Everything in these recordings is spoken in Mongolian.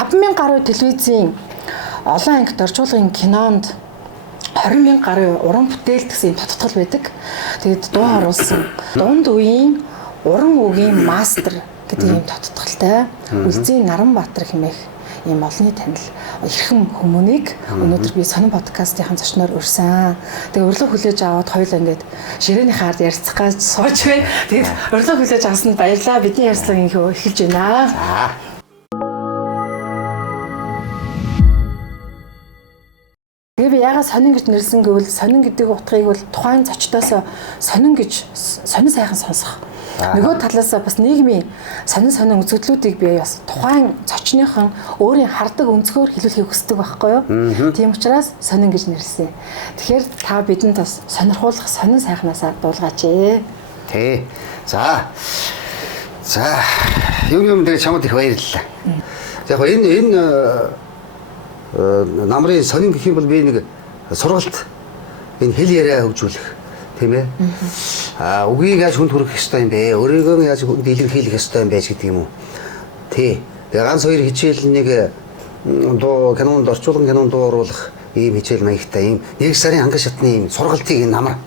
5,000 гаруй телевизийн олон ангит орчуулгын кинонд 20,000 гаруй уран бүтээл гэсэн тодтгол байдаг. Тэгээд дуу оруулсан дунд үеийн уран үгийн мастер гэдэг ийм тодтголтой Үлзий Наранбаатар хэмээх ийм олонний танил эрхэм хүмүүнийг өнөөдөр би сонин подкастын зочноор урьсан. Тэгээ урилга хүлээж аваад хоёул ингээд ширээний хаард ярилцах гэж сууж байна. Тэгээд урилга хүлээж авсанд баярлалаа. Бидний ярилцлага инхүү эхэлж байна. Тэгээ би ягаад сонин гэж нэрлсэн гэвэл сонин гэдэг утгыг бол тухайн зочдоос сонин гэж сонин сайхан сонсох. Нөгөө талаас бас нийгмийн сонин үзэгдлүүдийг би бас тухайн зочныхон өөрийн хардаг өнцгөр хэлүүлэхийг хүсдэг байхгүй юу? Тийм учраас сонин гэж нэрлсэн. Тэгэхээр та бидэнд бас сонирхуулах сонин сайхнаасаа дуулгаач ээ. Тэ. За. Юм дээр чамд их баярлалаа. Яг энэ намрын сонин гэх юм бол би нэг сургалт энэ хэл яриа хөгжүүлэх тийм ээ. Үгийг яаж хүнд хүргэх ёстой юм бэ? Өөрийгөө яаж хүнд илэрхийлэх ёстой юм бэ гэдэг юм уу? Тий. Тэгээ ганц хоёр хичээл нэг дуу кинонд орчуулгын кинонд дуу оруулах ийм хичээл маягтай ийм 1 сарын ханган шатны ийм сургалтыг энэ намар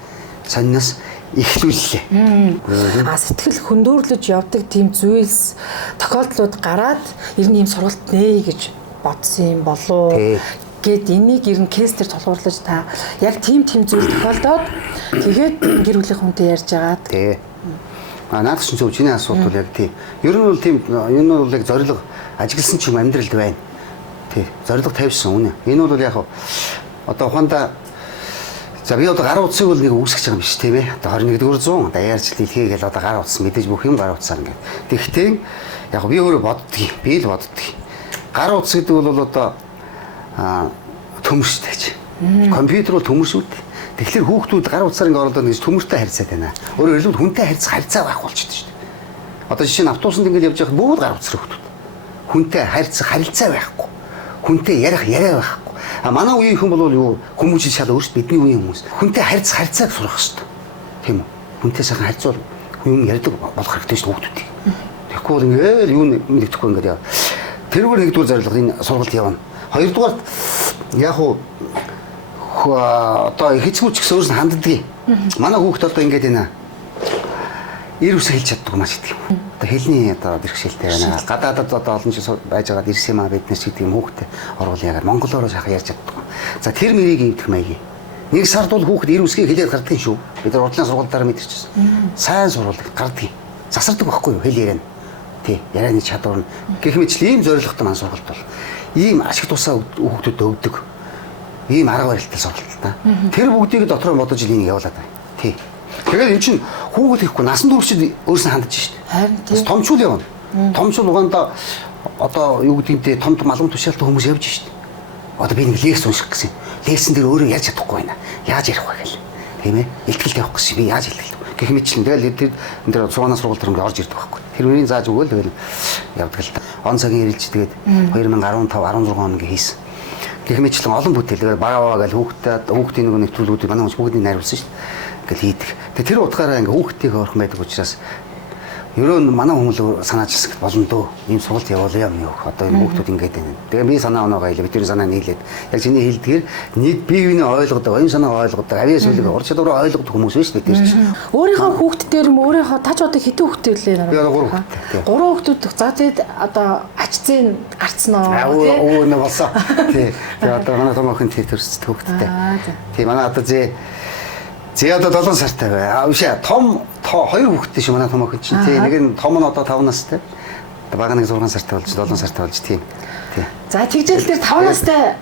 сонноос эхлүүллээ. Сэтгэл хөндөөрлөж явдаг тийм зүйлс тохиолдлууд гараад ер нь ийм сургалт нээ гэж бодсон юм болоо. Гэт энийг ер нь кейстер толгуурлаж та яг тийм зүйл тохиолдоод тэгээд гэр бүлийн хүнтэй ярьж агаад. Тий. Наад чинь зөв чиний асуулт бол яг тий. Ер нь бол тийм энэ бол яг зориг ажигласан ч юм амьдралд байна. Тий. Зориг тавьсан үнэ. Энэ бол яг одоо ухаандаа за би одоо гар утсыг бол нэг үүсгэж байгаа юм биш тийм ээ. Одоо 21-р зуун даяарч дэлхий гэл одоо гар утсан мэдээж бүх юм гар утсаар ингээд. Тэгэхдээ яг би өөрөө боддгийг, би л боддгийг. Гар утас гэдэг бол одоо төмөрчтэй. Компьютер бол төмөр шүү дээ. Тэгэхээр хүүхдүүд гар утсаар ингэ оролдоод гэж төмөртэй харьцаад байна. Өөрөөр хэлбэл хүнтэй харьцаа байх болчихдоо шүү дээ. Одоо жишээ нь автобусанд ингэ явж байхад бүгд гар утсаар хүүхдүүд. Хүнтэй харилцаа байхгүй. Хүнтэй ярих яриа байхгүй. Манай үеийн хүн бол юу хүмүүс шал өөрсдөө бидний үеийн хүмүүс. Хүнтэй харьцааг сурах хэрэгтэй. Тийм үү? Хүнтэй сайхан харьцуул юм ярьдаг болох хэрэгтэй шүү хүүхдүүдийг. Тэгэхгүй бол ингээл юу нэгдэхгүй ингэ яа. Тэрүүгээр нэгдүгээр зорилго энэ сургалт явна. Хоёрдугаар яг одоо хэцүүч гэсэн өөрөөс нь ханддаг. Манай хүүхд одоо ингэж байна. Ир үсэ хэлж чаддаг маш их юм. Одоо хэлний одоо бэрхшээлтэй байна. Гадаадд одоо олон жил байж байгаа ирс юм аа биднес гэдэг юм хүүхдэд оруулъяагаар монголоор шахаа ярьж чаддаг. За тэр мэрийг эвдэх маягийн. Нэг сард бол хүүхд ир үсгийг хэлээд гардгийн шүү. Бид нар урдлын сургалтаараа мэдэрчсэн. Сайн сурвалдаг гардгийн. Засардаг байхгүй юу хэл яриа. Тий, ярианы чадвар нь гэх мэтлээ ийм зорилготой маань сургалт бол ийм ашиг тусаа хүүхдүүдэд өгдөг. Ийм арга барилтай сургалт та. Тэр бүгдийг дотроо бодож энийг явуулаад байна. Тий. Тэгээд эн чинь хүүхэд ихгүй насан туршид өөрснөө хандж шít. Харин тий. Томчул явна. Томчул угаандаа одоо юу гэдгийг том алгам тушаалтай хүмүүс явж шít. Одоо би нэг лекц унших гэсэн. Лекцэн дээр өөрөө ярьж чадахгүй байна. Яаж ярих вэ гэл. Тийм ээ. Илтгэл тавих гэсэн би яаж илтгэл. Гэх мэтлэн тэгэл тэр энэ дээр цугаанаас сургалт төрөнд орж ирдэг байхгүй. Тэр үрийн зааж өгөөл тэгэл явдаг л та. Он цагийн ирэлж тэгээд 2015 16 хоногийн хийсэн. Гэх мэтлэн олон бүтээлээр бага гэл хүүхдийн нэг нэвтрүүлгүүдийг манай хүмүүс бүгдийг найруулсан шүү дээ. Ингээл хийдэг. Тэгээд тэр утгаараа ингээ хүүхдийг орох байдаг учраас ерөө манай хүмүүс санаачилсан болно дөө. Ийм сургалт явуулъя юм юу. Одоо энэ хүүхдүүд ингээд байна. Тэгээ би санаа оноогоо хэлээ. Бидний санаа нийлээд. Яг чиний хэлдгээр нэг бие биенээ ойлгодог, оюун санаа ойлгодог, авьяа сүлэг ур чадвараа ойлгодог хүмүүс биш үү бид нар чинь. Өөрийнхөө хүүхддээр юм өөрийнхөө таж одоо хэдэн хүүхдтэй лээ нараа. Би одоо 3 хүүхдтэй. 3 хүүхдүүд. За тэгээд одоо ачцын гарцсан уу? Өө нэ болсон. Тий. Тэгээ одоо манай том охин тэр төрсөд хүүхдтэй. Тий манай одоо зээ одоо 7 сартай бай. Үшээ том 2 хүүхэдтэй шүү манай том охин чинь. Тий нэг нь том нь одоо 5 настай. Бага нэг 6 сартай болж 7 сартай болж тийм. Тий. За тэгжэл тэр 5 настай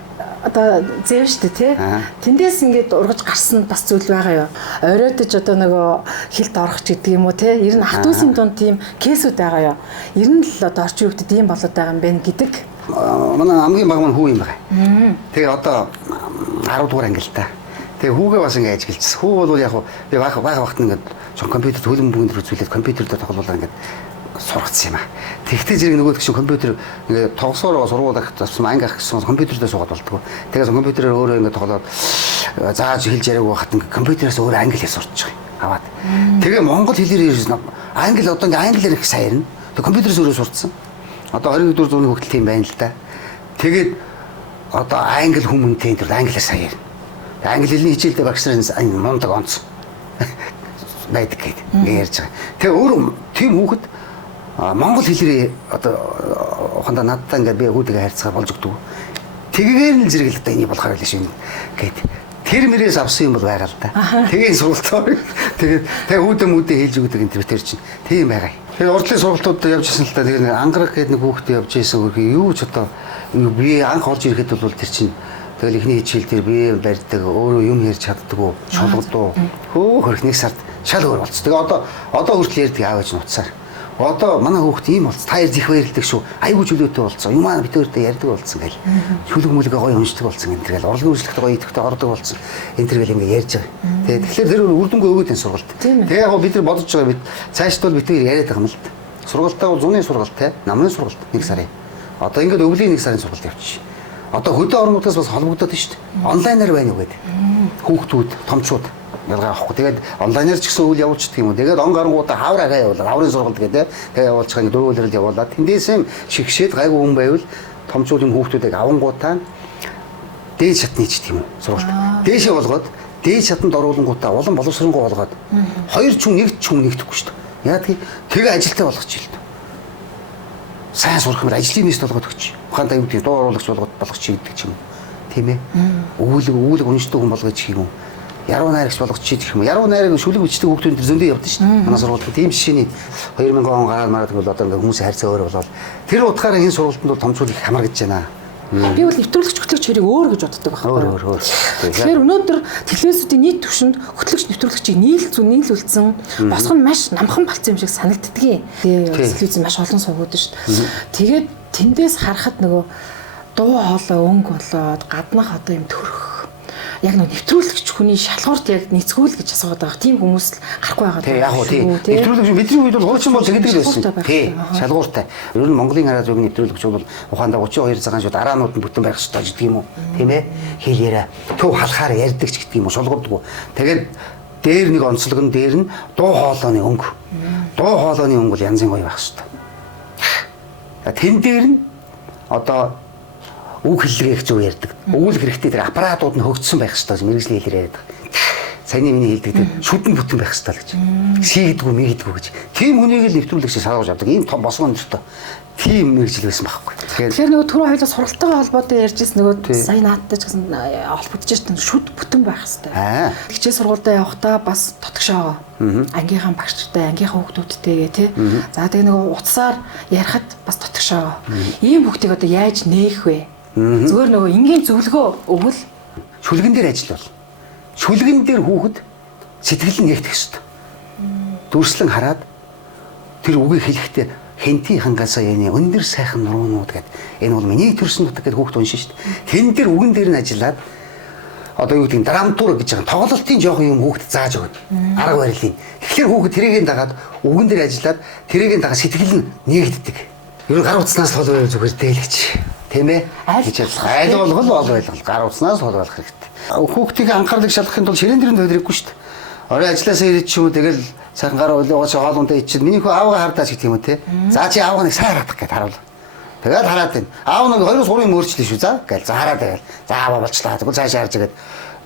одоо зэв штэ тий. Тэндээс ингээд ургаж гарсан бас зүйл байгаа юу. Оройтож одоо нөгөө хилд орох ч гэдэг юм уу тий. Ер нь ах дүүсийн дунд тийм кейсүүд байгаа юу. Ер нь л одоо орчин үеигт ийм болоод байгаа юм байна гэдэг. Манай хамгийн бага маань хүү юм байгаа. Тэгээ одоо 10 дугаар анги л та. Тэгээ хүүгээ бас ингэ ажиглажсэн. Хүү бол яг би бага багт ингээд компьютер төлөм бүгд үзүүлээд компьютер дээр тоглуулаад ингээд сургацсан юм аа. Тэгтээ зэрэг нөгөөд чинь компьютер ингээд тоглосоор сургуулах авсан анги ах гэсэн компьютер дээр суугаад болдгоо. Тэгээс компьютерээр өөрөө ингээд тоглоод зааж хэлж яриаг байхад ингээд компьютерээс өөрөө англи хэл сурч байгаа. Аваад. Тэгээ монгол хэлээр ирсэн. Англи одоо ингээд англиэр их сайн ярина. Тэг компьютерээс өөрөө сурцсан. Одоо 21-р зууны хүүхдэл тийм байна л да. Тэгээд одоо англи хүмүүнтэй энэ англиар сайн ярина. Англи хэлний хичээлдээ багш нар мундаг онц байдаг гэдэг ингэ ярьж байгаа. Тэгээ өөр тийм хүүхэд монгол хэлээр одоо ухаандаа надтай ингээд би үүдгээ харьцахаар болж өгдөг. Тэгээр нь зэрэг л одоо энийг болохоор л шин гэд тэр мөрөөс авсан юм бол байгаа л да. Тэгээ сургалтаа. Тэгээд үүдээ мүдээ хэлж өгдөг энэ тэр чинь тийм байгаа. Тэгээд урдлын сургалтууд явж ирсэн л да. Тэр ангараг гэдэг нэг хүүхдээ явж ирсэн үргэлж юу ч одоо би анх орж ирэхэд бол тэр чинь тэгэл ихний хичээл дээр би барьдаг өөрөө юм ярьж чаддгүй шулгадуу хөөх нэг сард шал өөр болц. Тэгээ одоо хүртэл ярьдаг аав ээж нуцаар. Одоо манай хүүхд ийм болц. Та яар зих баярлдаг шүү. Айгуу чөлөөтэй болцсон. Юм аа битүүртэй ярьдаг болцсон гэл. Шүлэг мүлгээ гоё уншдаг болцсон энэ тэргээл орлогын үйлчлэгтэй гоё идэвхтэй ордог болцсон. Энэ тэргээл ингээ ярьж байгаа. Тэгээ тэгэхээр тэр үрдөнгөө өгөөд энэ сургалт. Тэгээ яг бид нар бодож байгаа бид цаашд бол битүүр яриад байгаа юм л да. Сургалтаа бол зуны сургалт те. Намны сургалт нэг сарын. Одоо ингээд өвлийн нэг сарын сургалт явчих. Одоо хөдөө орнуудаас бас холбогдоод байна шүү дээ. Онлайнаар байна уу гэдэг. Хүүхдүүд, томчууд ялгаа авахгүй. Тэгээд онлайнаар ч гэсэн үйл явуулчихдаг юм уу. Тэгээд он гарангуудаа хавраа явуулаад, хаврын сургалт гэдэг тэгээ явуулчих ингээд дөрөвлөрөл явуулаад тэндээсээ шигшээд гайгүй хүн байвал томчуудын хүүхдүүдийг авангуудаа дээд шатны ч тийм үү сургалт. Дээшээ болгоод дээд шатанд оруулангуудаа улам боловсронгуй болгоод хоёр ч хүн нэг ч хүн нэгдэхгүй шүү дээ. Яа тэгээ ажилтаа болгочих юм. Сайн сурах юм ажлын нийс болгоод өгч. Ухаантай юу гэдэг дуу оруулагч болгоод болгочих гэдэг ч юм. Тийм ээ. Өвлөг уншдаг хүн болгож чих юм. Яруу найрагч болгож чих юм. Яруу найраг шүлэг бичдэг хүүхдүүд тэр зөндөө явдаг шүү дээ. Манай сургуульд тийм жишээний 2000 он гараад мараад бол одоо ингээ хүмүүсийн харьцаа өөр болоод тэр утгаараа энэ сургуультанд бол томчууд их хамар гэж байна. Би бол нэвтрүүлэгч хөтлөгч хоёрыг өөр гэж боддог байхгүй юу? Тэгэхээр өнөөдөр телевизүүдийн нийт түвшинд хөтлөгч нэвтрүүлэгчийг нийлүүлсэн босго нь маш намхан болцсон юм шиг санагддгийг. Телевиз маш олон сувгууд шүү дээ. Тэгээд тэндээс харахад нөгөө дуу хоолой өнгө болоод гаднах одоо юм төрөх яг нэг нэвтрүүлэгч хүний шалгуурт яг нэцгүүл гэж асууад байгаа. Тийм хүмүүс л гарахгүй байгаа. Тийм яг уу тийм. Нэвтрүүлэгч бидний үед бол хуучин бол гэдэг л байсан. Тийм. Шалгууртай. Ер нь Монголын хараа зүгийн нэвтрүүлэгч бол ухаандаа 32 цагаан шууд араанууд нь бүтэн байх хэрэгтэй гэдэг юм уу? Тийм ээ. Хэл яриа төв халахаар ярьдаг ч гэдэг юм уу? Шулгуудгүй. Тэгээд дээр нэг онцлог нь дээр нь дуу хоолойны өнгө. Дуу хоолойны өнгө бол янзын гоё байх хэрэгтэй. Тэн дээр нь одоо үг хэллэгийг зөв ярьдаг. Өгүүл хэрэгтэй тэр аппаратууд нь хөгжсөн байх хэрэгтэй мэрэгжлийн хэлээр яриад. Саяны миний хэлдэг тэр шүдэн бүтэн байх хэрэгтэй л гэж. Сийдгүү мэгдгүү гэж. Тийм хүнийг л нэвтрүүлэгч саргаж авдаг. Ийм том босгон нэртэй. Тийм мэрэгжил байсан байхгүй. Тэгэхээр нөгөө түрүү хоёлоо сургалтайгаа холбоотой ярьжсэн нөгөө сая наадтай ч гэсэн холбогдож ирсэн шүд бүтэн байх хэрэгтэй. Хичээл сургуультай явахдаа бас тотгошоо. Ангийнхаа багштай, ангийнхаа хүүхдүүдтэйгээ тий. За тэгээ нөгөө утсаар ярихад бас тотгошоо. Ийм хүүхдийг одоо яаж нээх вэ? Зүгээр нөгөө энгийн зөвлөгөө өгвөл шүлгэн дээр ажил бол. Шүлгэн дээр хүүхэд сэтгэл нь нэгтгэх ёстой. Дүрслэн хараад тэр үгийг хэлэхдээ хэнти хангаасаа яны өндөр сайхан нуруунууд гэд энэ бол миний төрсөн нутаг гэд хүүхд уншин шүү дээ. Тэн дээр үгэн дээр нь ажиллаад одоо юу гэдэг драматург гэж байгаа тоглолтын жоохон юм хүүхд зааж өгнө. Арга барилын. Тэгэхээр хүүхд тэрийг дагаад үгэн дээр ажиллаад тэрийг дагаад сэтгэл нь нэгддэг. Ер нь гар утснаас хол байв зүгээр дээлгч. Тийм ээ. Айл болгол ойлгол. Гар утснаас хол болох хэрэгтэй. Хүүхдийн анхаарлыг шалгахын тулд ширээн дэрэн төлрөггүй шүү дээ. Орой ажилласаа ирээд ч юм уу тэгэл сайхан гар уулаач хоолундаа ичээд миний хөө аавгаа хардаач гэх юм уу те. За чи аавгаа нэг сайн хараадах гэж харуул. Тэгээд хараад байна. Аав нэг 2-3 мөрчлээ шүү за гээл. За хараад байвал. За ааваа болчлаа. Тэгвэл цааш харж игээд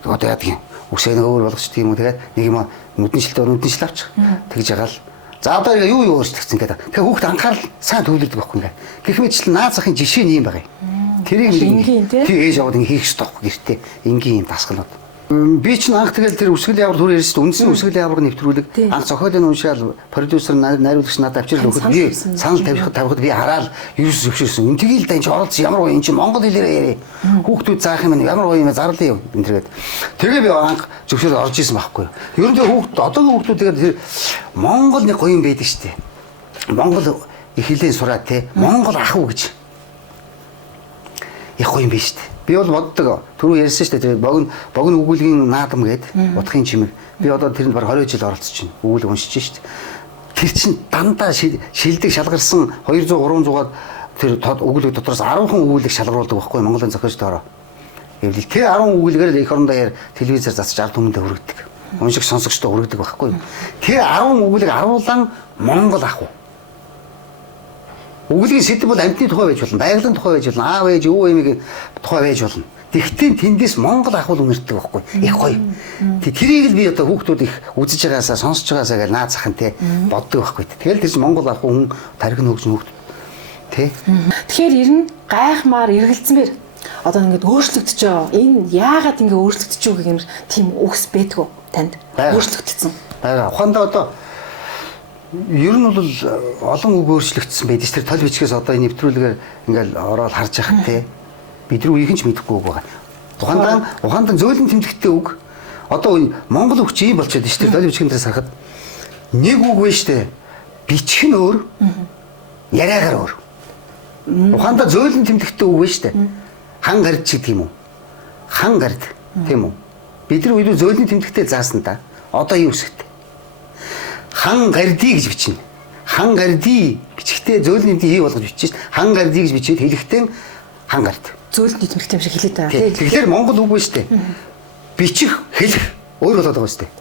одоо яадаг юм. Үсээ нэг өөр болгоч тийм үү тэгээд нэг юм нүдэн шил авчих. Тэгж ягаал. За одоо юу өөрчлөгдсөн гэдэг. Тэгэхээр хүүхд анхаарал сайн төвлөрдөг байхгүй ингээ. Гэх мэт наад захын жишээ нь юм байгаа юм. Тэрийг энгийн тий. Ээж аваад ингээ хийх ёстой байхгүй гэртээ. Энгийн юм дасгалууд. Би ч анх тэгэл тэр үсгэл явар түр ярьсан үндсэн үсгэл яварг нэвтрүүлэг анх зохиолын уншаал продюсер найруулагч надад авчирл өгөхөд би санал тавихад би хараад юус зөвшөөрсөн. Энтэйг л да энэ ч оролцсон ямар гоё энэ чи монгол хэлээрээ яриа. Хүүхдүүд заах юм ямар гоё юм зарлаа юм энэ тэргээд. Тэгээ би анх зөвшөөрөд орж исэн байхгүй юу. Ерөнхийдөө хүүхд одоогийн хүүхдүүд тэгээд тэр монгол нэг гоё юм байдаг шүү дээ. Монгол их хэлээр сураад те монгол ах уу гэж. Их гоё юм биш шүү дээ. Би бол боддог. Түрүү ярьсан шүү дээ. Богино өгүүлгийн наадам гээд утгын чимэг. Би одоо тэрэнд баг 20 жил оролцож байна. Өгүүлэг уншиж шүү дээ. Тэр чин дандаа шилдэг шалгарсан 200-300-аад тэр өгүүлэг дотроос 10 хүн өгүүлэг шалгаруулдаг байхгүй Монголын зохиолч доороо. Эвлэл тэр 10 өгүүлгээр эх орондоо телевизээр засаж ард түмэндээ хүргэдэг. Уншиг сонсогчдоо хүргэдэг байхгүй. Тэр 10 өгүүлэг аруулан Монгол ах уу. Өгүүлгийн сэдэв бол амьтны тухай байж болно, байгалийн тухай байж болно, аав ээж, өвөө эмийн тухай байж болно. Тэгвэл тэндээс Монгол ахвал үнэрдэг байхгүй. Их гоё. Тэрийг л би одоо хүүхдүүд их үзэж байгаасаа, сонсож байгаасаа гэж наад захын те боддог байхгүй. Тэгэл тэр чинь Монгол ах хүн тархин хөгжин хүүхд те. Тэгэхээр ер нь гайхмаар эргэлзмээр одоо ингээд өөрчлөгдөж байгаа. Энэ яагаад ингэ өөрчлөгдөж байгаа гэмээр тийм үгс байдгүй танд. Өөрчлөгдсөн. Бага ухаандаа одоо ер нь бол олон үг өөрчлөгдсөн байдаг. Тэр тол бичгээс одоо энэ нэвтрүүлгээр ингээл ороод харж яхад те бид рүү ихэнч мэдэхгүй үг байгаа. Ухаандаа зөөлөн тэмдэгтэй үг. Одоо Монгол үг чи ийм болчиход шүү дээ. Тол бичгээс харахад нэг үг вэ шүү дээ. Бичих нь өөр. Яриагаар өөр. Ухаандаа зөөлөн тэмдэгтэй үг вэ шүү дээ. Хан гард ч гэдэг юм уу? Хан гард тийм үү? Бид нар үгүй зөөлөн тэмдэгтэй заасан да. Одоо юу үсгтэй? Хан гардий гэж бичнэ. Хан гардий бичгтээ зөөлөн тэмдэг хий болгож бичиж шээ. Хан гардий гэж бичээд хэлэхдээ хан гард. Зөөлөн тэмдэгтэй юм шиг хэлээд байгаа. Тэгэхээр Монгол үг вэ шүү дээ. Бичих, хэлэх өөр болоод байгаа шүү дээ.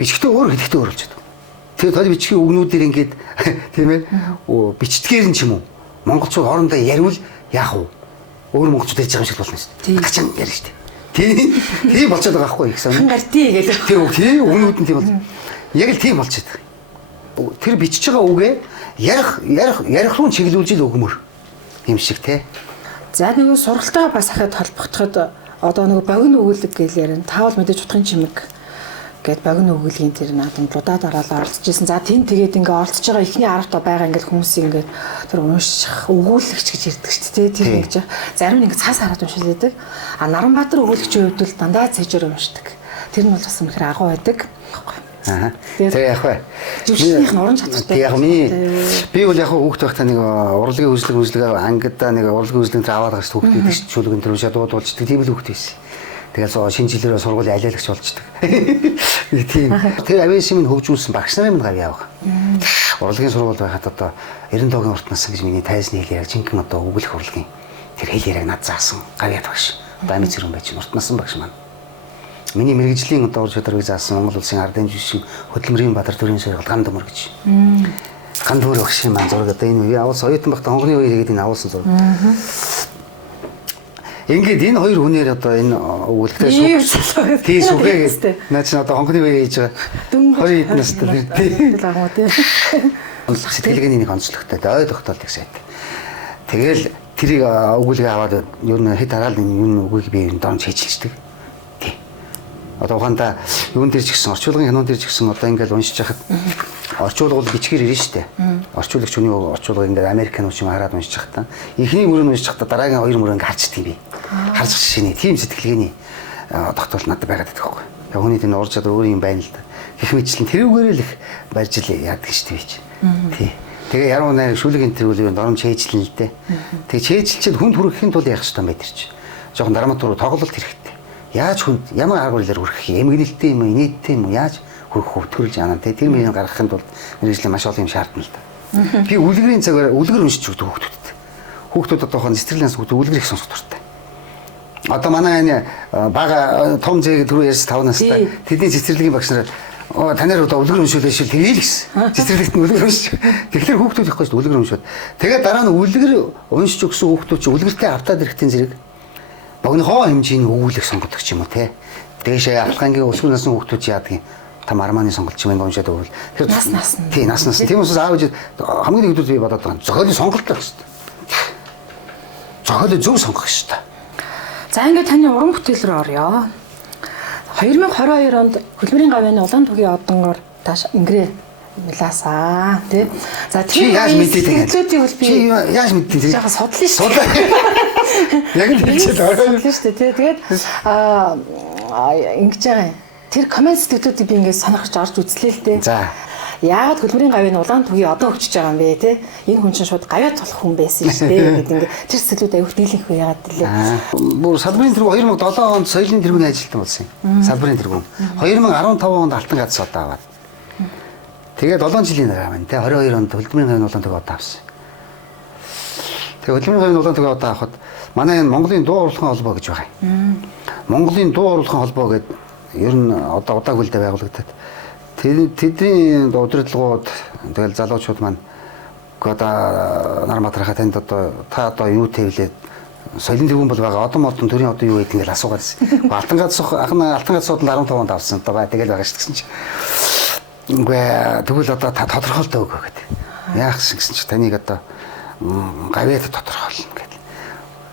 Бичгтээ өөр, хэлэхдээ өөр болчиход. Тэгээ тол бичгийн үгнүүдээр ингээд тийм ээ бичдгээр нь ч юм уу монголчууд хоорондоо яриул яах вэ? Өөр монголчууд ярьж байгаа юм шиг болно шүү дээ. Гачаан ярина шүү дээ. Тийм болчиход байгаа байхгүй их сан. Хан гардий гэдэг. Тийм үгнүүд нь тийм бол яг л тийм болчиход байгаа. Тэр бичиж байгаа үгээ ярих руу чиглүүлж л өгмөр юм шиг те. За нэг сургалтаа бас ахад холбогдоход одоо нэг богино өгүүлэг гэж ярина. Таавал мэдээж утгын чимэг гэд богино өгүүлгийн тэр наадам лудаа дараалал оролцож ирсэн. За тийм тэгээд ингээ оролцож байгаа ихний аргатай байгаа ингээл хүмүүсийг ингээ тэр унших өгүүлэгч гэж ярьдаг шүү дээ. Тэр ингэж зарим нэг цаас хараад уншиж байдаг. А Наранбаатар өгүүлэгчийн хувьд бол дандаа цэжээр уншдаг. Тэр нь бол бас үнэхээр агуу байдаг. Тэгээ яг бай. Жүжигчнийх нь уран чадвартай. Яг би бол яг хүүхд байхдаа нэг урлагийн үзлэг ангидаа нэг урлагийн үзлэг аваад гарч хүүхд идэг шүү чөлгөн тэр шадууд болчдөг тийм л хүүхд байсан. Тэгэл шинэ жилээрээ сургуулийн алиалагч болчдөг. Тийм. Тэр авиашийн минь хөгжүүлсэн багш нарын минь гав яав. Урлагийн сургууль байхад одоо 90-ийн урт нас гэж миний тайзны хэл яг жинхэнэ одоо өгүүлэх урлагийн тэр хэл яриаг над заасан гав яд багш. Одоо амиц хэрэг байж урт насан багш маань. Миний мэрэгжлийн одоо ур чадварыг заасан Монгол улсын ардын жишээ хөдөлмөрийн Бадар төрийн сургууль ган дөмөр гэж. Ган дөмөр багш юм маань зураг одоо энэ авал соёотон багт хонгоны үеэр хийгээд энэ авуулсан зураг. Ингээд энэ хоёр хүнээр одоо энэ өгүүлэлтээ шүүх. Тийм шүүхээ. Наа чи одоо хонгоны үеэр хийж байгаа. Хоёр хэд настай тийм. Лагмуу тийм. Сэтгэлгээний нэг онцлогтой ой тогтоолтыг сайт. Тэгэл тэрийг өгүүлгээ аваад ер нь хэд хараал энэ үгийг би энэ дон хийчихдэг. Одоо ухаандаа юун дээр ч гэсэн орчуулгын кинон дээр ч гэсэн одоо ингээд уншиж хахад орчуулга бол бичгээр ирнэ шүү дээ. Орчуулагч хүний орчуулгыг ингээд Америк киноч юм хараад уншиж хахад эхний мөрөнд уншиж хахад дараагийн хоёр мөрөнд харчдаг юм би. Харж шишний тийм сэтгэлгээний тогтоол надад байгаад байдаг байхгүй. Яг хүний тэр ур чадвар өөр юм байна л да. Гэх мэтлэн тэрүүгээр л их барьж л яадаг шүү дээ. Тий. Тэгээ яруу найр шүлгийн тэрүүл дором чэйжлэн л дээ. Тэгээ чэйжлчихэд хүнд хүрэхийн тулд яах ёстой юм бэ тэр чинь. Жохон драматург тоглолт хэрэгтэй. Яаж хүнд ямар арга барилаар хүрэх эмгэнэлтэй юм уу, инээдтэй юм уу, яаж хүрэх хөвтгөрж яана те тэр мөрийг гаргахын тулд мэрэгжлийн маш олон юм шаардна л да. Би үлгэрийн цагаар үлгэр уншиж өгдөг хүүхдүүдэд. Хүүхдүүд одоохон цэцэрлэгнээс үлгэр их сонсох дуртай. Одоо манай энэ бага том зээг түрүү ярьсан 5 настай тэдний цэцэрлэгийн багш нар танаар одоо үлгэр уншуулж шил тэгээл гэсэн. Цэцэрлэгт нь үлгэр уншиж. Тэгэхээр хүүхдүүд ихгүй шүү үлгэр уншууд. Тэгээд дараа нь үлгэр уншиж өгсөн хүүхдүүд чи үлгэртэй автаад ирэхтэн зэрэг богинохоо хэмжээний өгүүлэх сонгодог ч юм уу те. Дээшээ алхангийн өсвөр насны хүүхдүүд яадаг юм. Там арманы сонголт юм уншаад өгвөл. Тэр нас. Тий, нас. Тийм учраас аав ээж хамгийн нэгдүгээр би бодоод байгаа. Зохиолын сонголт байх хэрэгтэй. Зохиолыг зөв сонгох хэрэгтэй. За ингээд таны уран бүтээл рүү орё. 2022 онд Хөдөлмөрийн гавьяаны улаан түүхийн одонгоор тааш ингэрээ мэлаасаа тий. За тийм яаж мэдээ хэлцүүдийг би яаж мэдээ яг судлаа шүү. Яг л хэлчихэл орой шүү дээ тий. Тэгээд ингэж байгаа юм. Тэр комент сэтгэлүүдийг би ингээд сонирхож орж үзлээ л дээ. За. Яагаад Хөдөлмөрийн гавьяаны улаан түүхийн одоо өгчөж байгаа юм бэ тий? Энэ хүн чинь шууд гавьяа толох хүн байсан шүү дээ гэдэг ингээд тэр сэтгэлүүд аюух дийлэнх үе яагаад лээ. Бүр салбарын тэргүүн 2007 онд соёлын тэргүүний ажилтан болсон юм. Салбарын тэргүүн. 2015 онд алтан гацс одоо аваад. Тэгээд 7 жилийн дараа байна тий 22 онд Хөдөлмөрийн гавьяаны улаан түүхий одоо авсан. Тэгээд Хөдөлмөрийн гавьяаны улаан түүхий одоо авахад манай энэ Монголын дуу урлахын холбоо гэж байгаа юм. Монголын дуу урлахын холбоо гэдэг ер нь одоо удаагүй л да байгуулагдаад тэдний удирдлагууд тэгэл залуучууд маань Одоо Нарматрахаа танд одоо та одоо юу тавилээд соёлын төвөн бол байгаа одон төрийн одоо юу гэдэг ингээл асуугаад байсан. Алтан гац суудан 15 онд авсан одоо тэгэл байгаа шүү гэсэн чи. Үгүй тэгвэл одоо та тодорхойлтоо өгөө гэдэг. Яах гэсэн чи таныг одоо гавьяад тодорхойлно гэдэг.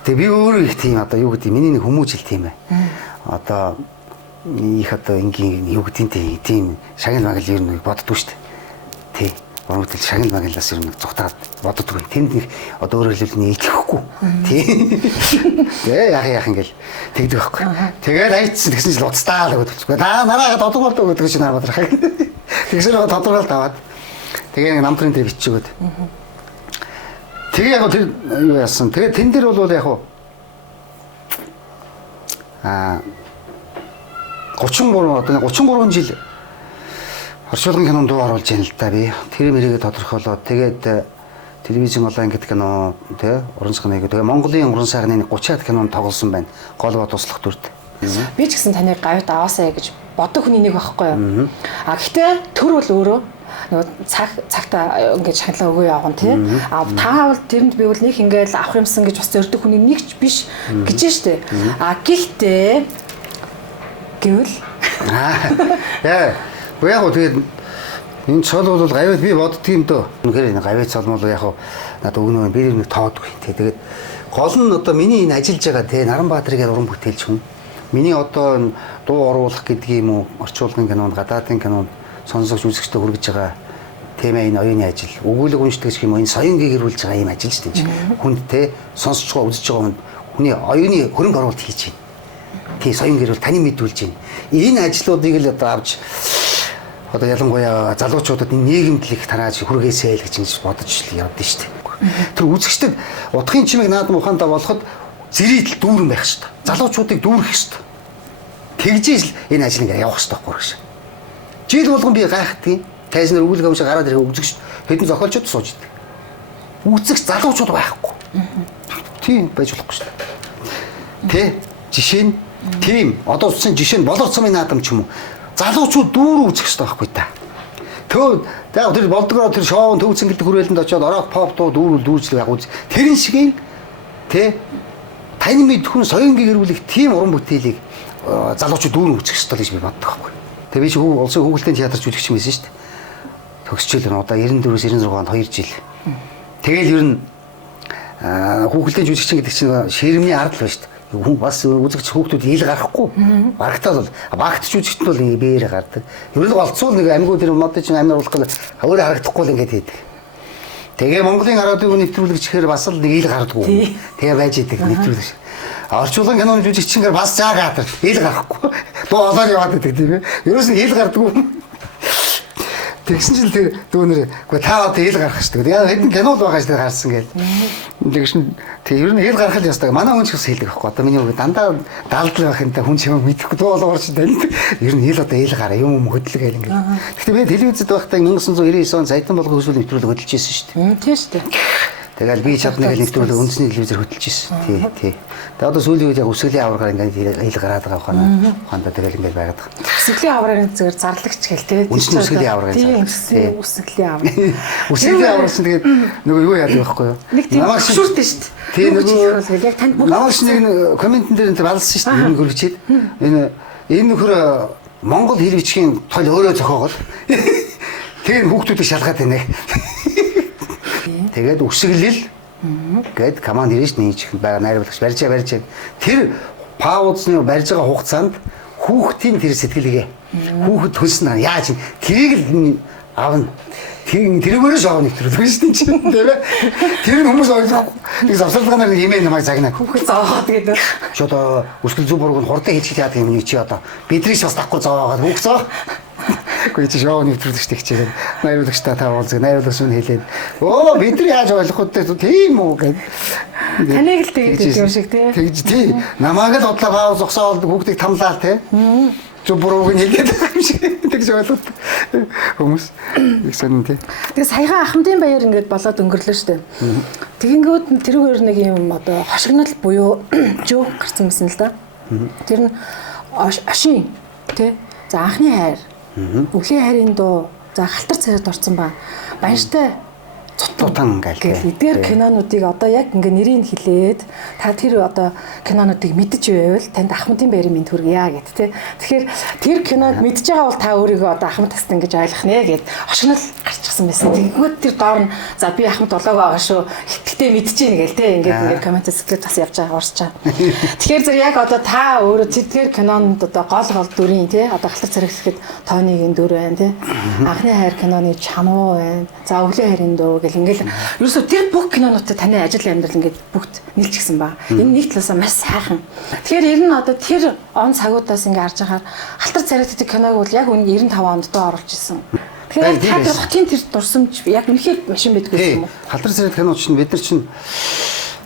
Тэгээ би өөрөө их тийм одоо юу гэдэг миний нэг хүмүүжил тийм ээ. Одоо их одоо ингийн юу гэдэг тийм шагнал магал ер нь боддгоо шүү дээ. Тий. Гомдол шагнал магалаас ер нь зүгтаад боддгоо. Тэнд нэг одоо өөрөөр хэлбэл нийтлэхгүй. Тий. Тэгээ яах ингээл тэгдэг байхгүй. Тэгээд айцсан тэгсэн чинь уцтаа л өгдөг. Нараагаад тодорхойлтоо өгдөг чинь нар бодрах. Тэгсэн нэг тодорхойлт аваад тэгээ намтрын дээр биччихгээд. Тэгээ яг тэр юу яасан. Тэгээ тэн дээр бол яг 33 жил орчуулгын кинонд дуу оруулж яана л да би. Тэр мэрийгээ тодорхойлоод тэгээд телевизэн онлайн гэдэг кино тий уран сайхныг тэгээ Монголын уран сайхны 30-аад кинонд тоглосон байна. Голбоо туслах дүрд. Би ч гэсэн таныг гавьд аваасаа гэж боддог хүний нэг байхгүй юу. Гэхдээ төр бол өөрөө нөгөө цагта ингээд шагналаа өгөө явган тий. Та бол тэрэнд би бол нэг ингээд авах юмсан гэж бас зорддог хүний нэг ч биш гэж штэ. Гэхдээ гэвэл яа тэгээд энэ цол бол гавьд би боддгийм дөө. Үнэхээр энэ гавьд цол бол яг надад өгнөө би нэг тоодгүй тий. Тэгээд гол нь одоо миний энэ ажиллаж байгаа тий Наранбаатарыг уран бүтээлч хүн. Миний одоо дуу оруулах гэдэг юм уу орчуулгын кинонд гадаадын кинонд сонсогч үзэгчтэй хүргэж байгаа тийм ээ энэ оюуны ажил. Өгүүлэг уншдаг гэх юм уу энэ соён гэрүүлж байгаа юм ажил шүү дээ. Хүнд тий сонсож байгаа үзэж байгаа хүний оюуны хөрөнгө оруулалт хийж байна. Тий соён гэрүүл таны мэдүүлж байна. Энэ ажлуудыг л одоо авч одоо ялангуяа залуучуудад нийгэмдлэг тарааж хүргээсэй л гэж бодож явдсан шүү дээ. Тэр үзэгчдэд утгын чимээг наадам ухаандаа болоход зэрэгтэл дүүрэн байх шүү дээ. Залуучуудыг дүүрэх шүү дээ. Тэгжээс л энэ ажил ингээ явах шүү дээ гэж. Жил болгон би гайхдаг. Тайзнаар өгүүлэг авч гараад ирэх үзэгч хэдэн зохиолчд сууж идэг. Үзэгч залуучууд байхгүй. Тийм байж болохгүй шүү дээ. Тэ жишээ нь тийм одоо утсан жишээ нь болор цомын наадам ч юм уу. Залуучууд дүүрэн үзэх хэрэгтэй байхгүй та. Тэр болдгороо тэр шоун төвцөн гэдэг хүрээлэнд очиод ороод поп дуу дүүржлэг яг үз. Тэрэн шиг тэ таны мэд хүн соён гэрүүлэх тийм уран бүтээлийг залуучууд дүүрэн үзэх хэрэгтэй гэж би боддог байхгүй. Тэгээ би чи улсын хүүхэлдэйн театрч үзэгч юм байсан шүү дээ. Төгсчөөл нь одоо 94-өөс 96 онд 2 жил. Тэгэл ер нь хүүхэлдэйн үзэгч гэдэг чинь ширмний ард л байна шүү дээ. Хүн бас үзэгч хүүхдүүд ил гарахгүй. Багтаал бол багтч үзэгчд бол бээр гардаг. Ер нь голцуул нэг амьгууд тэр мод чинь амир уулах гэл өөрөө харагдахгүй л ингэж хийдэг. Тэгээ Монголын радиог нэвтрүүлэгч гэхээр бас л нэг ил гардаггүй. Тэгээ байж идэг нэвтрүүлэгч. Орчуулгын киноны жүжигчингээр бас жаагаад ил гарахгүй. Дуу олоод яваад идэг тийм ээ. Ерөөс нь ил гардаггүй. Тэгсэн чинь тэр дүүнэр үгүй та одоо ил гарах шүү дээ. Яг хэдэн кино л байгаа шүү дээ гарсан гээл. Тэгсэн тэг ер нь ил гарах л ястаа. Манай хүн ч бас хэлдэг байхгүй. Одоо миний үг дандаа даалдал байх юмтай хүн чимээ мэдэхгүй дуу олоорч тань. Ер нь ил одоо ил гараа юм хөдлөг гээл ингээд. Гэхдээ би телевизэд байхдаа 1999 он Саядан болгон хөсвөл нэвтрүүлэг хөдөлж ирсэн шүү дээ. Тийм шүү дээ. Тэгэл би чадныг нэвтрүүлэг үндэсний телевизээр хөдөлж ирсэн. Тий. Тэгээ одоо сүүлийн үед яг үсгэлийн аваргаар ингээд ил гараад байгаа ухаанаа тэгэл ингээд байгаад байгаа. Үсгэлийн аврагын зүгээр зарлагч гэл тий. Үндэсний үсгэлийн аваргаар. Тийм үсгэлийн авраг. Үсгэлийн аваргаас тэгээд нөгөө юу яадаг байхгүй юу? Намайг шүртэй шүү дээ. Тий нөгөө яг танд бүх намайг нэг комментэн дээр энэ балсан шүү дээ. Энэ хөрвчээд энэ нөхөр Монгол хэл бичгийн тойл өөрөө зохиогол. Тэгээд хүүхдүүдийг шалгаад байна. Тэгээд үсгэлэл гээд команд ирж нээж байгаа найруулагч барьж. Тэр паузны барьж байгаа хугацаанд хүүхдийн тэр сэтгэлгээ хүүхэд хөлснө яаж тэрийг л авна. Тэрүүгээрээ шоу нэвтрүүлдэг шүү дээ тийм ээ. Тэр нь хүмүүс ойлгохгүй. Нэг завсарлагаар хэмээн намайг загнаа. Хүүхэд зовоод гэдэг. Чи одоо үсгэл зүг бурууг нь хурдан хийчих яадаг юм чи одоо бидрийг бас тахгүй зовоогоод хүүхд зоо. Гэхдээ чи шоу нэвтрүүлэгчтэй хичээгээд найруулагчтай та уулзаг найруулагч нь хэлээд оо бид нар яаж ойлгох вэ тийм үү гэдэг. Таныг л тэгдэг юм шиг тий. Тэгж тий. Намайг л бодлоо пауз зогсоол хүүхдийг тамлаа тий. Зүг бурууг нь хэлээд байгаа юм шиг тэгж ойлгох хүмүүс их сонин тий. Тэгээ саяхан Ахмадын баяр ингээд болоод өнгөрлөө штэ. Тэгэнгүүт тэрүүгээр нэг юм одоо хошигнол буюу жоок гарсан байсан л да. Тэр нь ашин тий. За анхны хайр. Өвлийн хайрын дуу. За халтар царайд орсон ба. Баяртай Цутан ингээл. Эдгээр кинонуудыг одоо яг ингээ нэрийг хэлээд та тэр одоо кинонуудыг мэдэж байвал танд Ахмадын байрын минь хүргье гэд тэ. Тэгэхээр тэр киног мэдж байгаа бол та өөрийгөө одоо Ахмад тастан гэж ойлгох нэ гэд хошгонол гарчихсан байсан. Тэгвэл тэр доор нь за би Ахмад болоог байгаа шүү. Гэтээ мэдэж ийн гээл тэ. Ингээд коммент сэтлээд бас явж байгаа уурч чаа. Тэгэхээр зэрэг яг одоо та өөрөө тэр кинонд одоо гол дүрийн тэ одоо Галтар царай гэхэд Тооныгийн дүр байна тэ. Анхны хайр киноны Чануу байна. За Өвлийн хайрын дуу гэл ингээл ерөөсөө тэр бүх кинонуудад таны ажил амьдрал ингээд бүгд нийлчихсэн ба. Энэ нэг талаасаа маш сайхан. Тэгэхээр ер нь одоо тэр он цагуудаас ингээд харж байгаа Галтар царай гэдэг киног бол яг үнэ 95 онд доо оруулж исэн. Тэгэхээр та хотын тэр дурсамж яг үнэхээр машин байдгүй юм уу? Галтар царай кино чинь бид нар чинь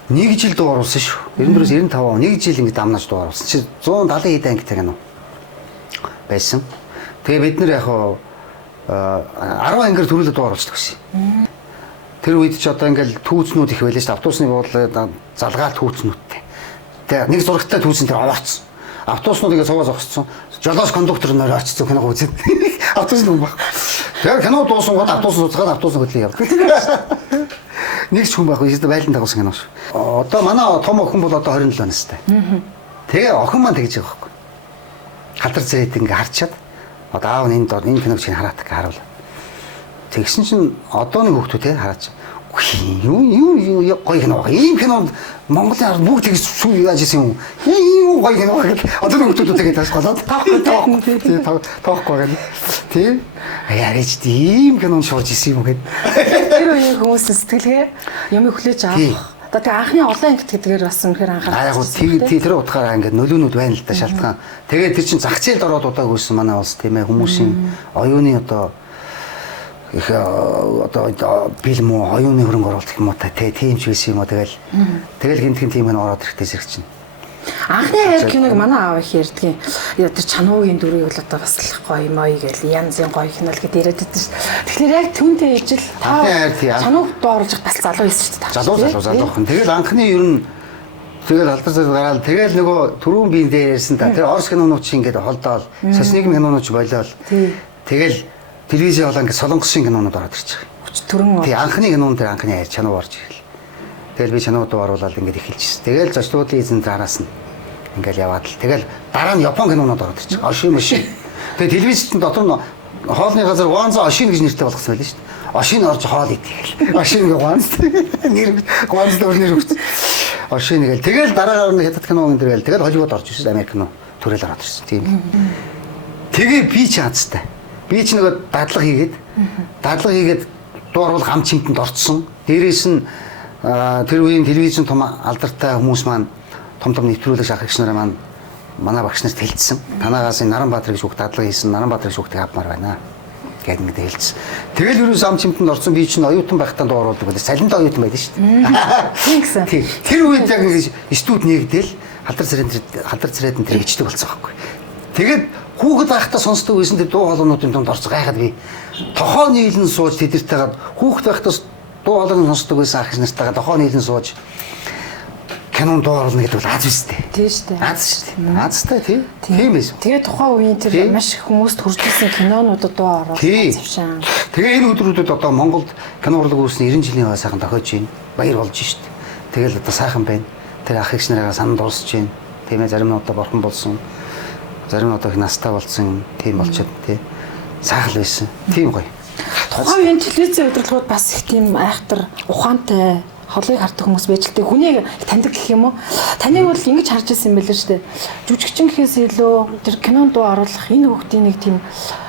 нэг жил дуу оруулсан шүү. 94-95 он нэг жил ингээд амнаж дуу оруулсан. Чи 170 хэд ангитай кино байсан. Тэгээ бид нар яг 10 ангиар төрүүлээд дуу оруулдаг гэсэн. Тэр үед ч одоо ингээл түүцнүүд их байлаа шүү. Автобусны буудлын залгаал түүцнүүдтэй. Тэгээ нэг зурагтай түүцэн тэр овоорцсон. Автобуснууд ингээд цугаас огцсон. Жолооч кондуктор нөр очсон киног үзээд. Автобусны хүн баг. Тэгээ кино дуусан гол автобус уцгаад автобусны хөдлөө явдаг. Нэг ч хүн байхгүй шүү дээ байлан дагуулсан кино шүү. Одоо манай том охин бол одоо 27 настай. Тэгээ охин маань тэгж байгаа байхгүй. Галтар царайд ингээ харчаад одоо аав нь энэ киног чинь хараад гэж харуул. Тэгсэн чинь одооны хүүхдүүд те хараач. Юу гоё кино. Ийм кинонд Монголын ард бүгд тэгж сүү яаж исэн юм. Ийм гоё кино гэх. Одооны хүүхдүүд тэгээд тааш голоод тоохгүй гэнэ. Тийм. Яарич ийм кинонд шууж исэн юм гээд. Тэр үеийн хүмүүс сэтгэлгээ юм хүлээж авах. Одоо тэг анхны олон ангит гэдгээр бас үнэхээр анхаарал. Тэр утгаараа ингээд нөлөөнүүд байна л да шалтгаан. Тэгээд тэр чинь зах зээлд ороод удааг үүссэн манай улс тийм ээ хүмүүсийн оюуны одоо их одоо фильм уу оюуны хөрөнгө оруулалт гэх юм уу та тийм ч байсан юм уу тэгэл гинтхэн тийм кино ороод ирэхтэй зэрэг чинь. Анхны хайр киног манай аав их ярьдгийн. Яа тэр Чануугийн дүрийг бол одоо бас л гоё мой гэл янзын гоё кино л гэдээ яриад байдаг ш. Тэгэхээр яг түүнтэй ижил Чанууг дооруулж бас залуу байсан шүү дээ. Залуухан. Тэгэл анхны ер нь тэгэл алдар зэрэг гараад тэгэл нөгөө түрүүн биен дээр ярьсан та тэр орс кинонууд чинь ингээд холдоол соснигын кинонууд ч болиол. Тэгэл телевизийн болоо ингээд солонгосын кинонууд ороод ирж байгаа. Хүч төрөн. Тий анхны кинон дээр анхны хайр Чануу орж ирэл. Тэгэл би Чанууд оруулаад ингээд эхэлчихсэн. Тэгэл зочлуулын эзэн араас нь ингээл яваад л. Тэгэл дараа нь Япон кинонууд ороод ирчих. Ошин машин. Тэгээ телевизэд дотор нь хоолны газар Гуанза Ошин гэж нэртэй болгосон байлээ шүү дээ. Ошин орж хоол идээл. Ошин Гуанз. Нэр Гуанз нэр өгч. Ошин гээл. Тэгэл дараагаар нь хятад кинон энэ гээл. Тэгэл Холливуд орж ирсэн. Америк кино төрөл ороод ирсэн. Тийм. Тэгээ би ч хацтай. Би ч нөгөө дадлага хийгээд дуу оруулах ам чимтэнд орцсон. Дээрээс нь тэр үеийн телевизэн том алдартай хүмүүс маань том нэвтрүүлэг шахагч нараа маань манай багш нарт хэлсэн. Танаагаас энэ Наранбаатар гэж хүүхд дадлага хийсэн. Наранбаатар гэж хүүхдийг авмаар байна гэдэг ингээд хэлсэн. Тэгэл ерөөс ам чимтэнд орсон би чинь оюутан байхдаа дуу оруулдаг байлаа. Салинт оюутан байдаг шүү дээ. Тийм. Тэр үед яг ингэ студ нэгдэл халдар царайд нь тэр бичдэг болсон байхгүй. Тэгээд хүүхэд байхдаа сонсдог байсан тэр дуу хоолойнуудын донд орц гайхаад би тохоо нийлэн сууж тэдэртэйгээд хүүхэд байхдаа дуу хоолойг сонсдог байсан ах нартайгаа тохоо нийлэн сууж кинон дуу оруулна гэдэг бол аз үстэй. Тийм шүү дээ. Аз шүү дээ. Азтай тийм. Тийм биш. Тэгээ тухайн үеийн тэр маш их хүмүүст хүрчээсэн кинонуудад дуу оруулах завшаан. Тэгээ энэ өдрүүдэд одоо Монголд кино урлаг үүснэ 90 жилийн сайхан тохиож байна. Баяр болж шүү дээ. Тэгэл одоо сайхан байна. Тэр ах эгч нараа санал дуусч байна. Тийм ээ зарим нь одоо борхон болсон. Зарим нь одоо их настай болсон. Тийм болчиход тийм. Сайхан байсан. Тийм гоё. Тухайн үеийн телевизийн удирдлагууд бас их тийм айхтар ухаантай холыг хардаг хүмүүс байж л дээ. Хүнийг таньдаг гэх юм уу? Таныг бол ингэж харж ирсэн юм байл л шүү дээ. Жүжигчин гэхээс илүү тэр кинонд дуу оруулах энэ хүүхдийн нэг тийм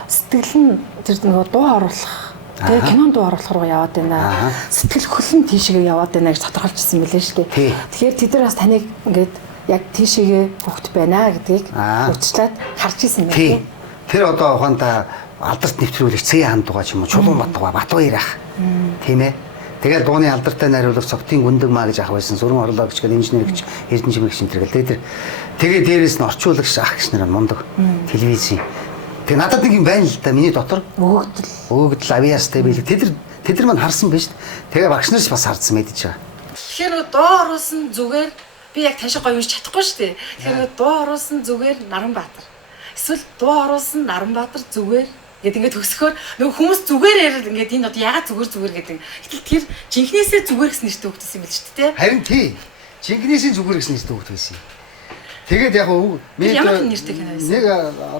сэтгэл нь тэр нөгөө дуу оруулах тэгээ кинонд дуу оруулах руу яваад байна. Сэтгэл хөлн тийшээ яваад байна гэж тодорхойлчихсан байлээ шүү дээ. Тэгэхээр тэд нар бас таныг ингээд яг тийшээгээ хөвгт байна гэдгийг уучлаад харж ирсэн байх. Тэр одоо ухаантай алдарт нэвтрүүлэгч Цээ хаан дугаа ч юм уу Чулуун Батгаа Батбаяр ах. Тийм ээ. Тэгээд дууны алдартай найруулагч Цогтын Гүндэг маа гэж ах байсан. Сүрэн орлогч гэдэг инженерч Эрдэнэчмэгч энэ төрөл. Тэгээд дээрээс нь орчуулагч ах гэж нэр мундаг телевизийн. Тэгээд надад нэг юм байна л да миний дотор өөгдөл авиастай билэг. Тэд нар мань харсан биз. Тэгээд багш нарч бас хардсан мэдэж байгаа. Тэгэхээр дуу оруулсан зүгээр би яг таньшаа гоё уншиж чадахгүй шүү дээ. Тэгэхээр дуу оруулсан зүгээр Наранбаатар. Эсвэл дуу оруулсан Наранбаатар зүгээр Гэт ингээд төгсөхөөр нөгөө хүмүүс зүгээр яриад ингээд энэ одоо ягаад зүгээр гэдэг. Гэтэл тэр жинхнээсээ зүгээр гэсэн нэртэй хөгжсөн юм биш үү те? Харин тий. Жинхнээсээ зүгээр гэсэн нэртэй хөгжсөн. Тэгээд яг ямар нэртэй кино байсан? Нэг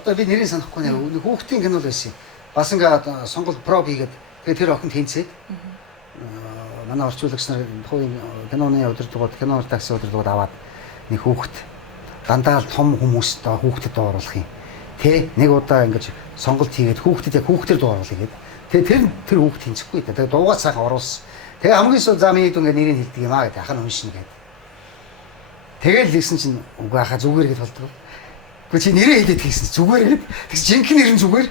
одоо би нэрийг санахгүй нэр хүүхдийн кино байсан. Бас ингээд сонголт проб хийгээд тэгээд тэр охин тэнцээд манай орчуулагч нар тухайн киноны удирдлагууд кино такси удирдлагууд аваад нэг хүүхд дандаа том хүмүүст хүүхдэд дууруулах юм. Тэ нэг удаа ингэж сонголт хийгээд хүүхдэд яг хүүхдэр дууруулъя гэдэг. Тэгээ тэр хүүхд тэнцэхгүй. Тэгээ дуугаа сайхан оруулсан. Тэгээ хамгийн сул зам ийд ингээд нэрийг хэлдэг юм аа гэдэг ахын уншина гэдэг. Тэгэл хэлсэн чинь үгүй хаа зүгээр гэж болдог. Гэхдээ чи нэрээ хэлээд хийсэн зүгээр гэд. Тэгс жинхэнэ нэр нь зүгээр.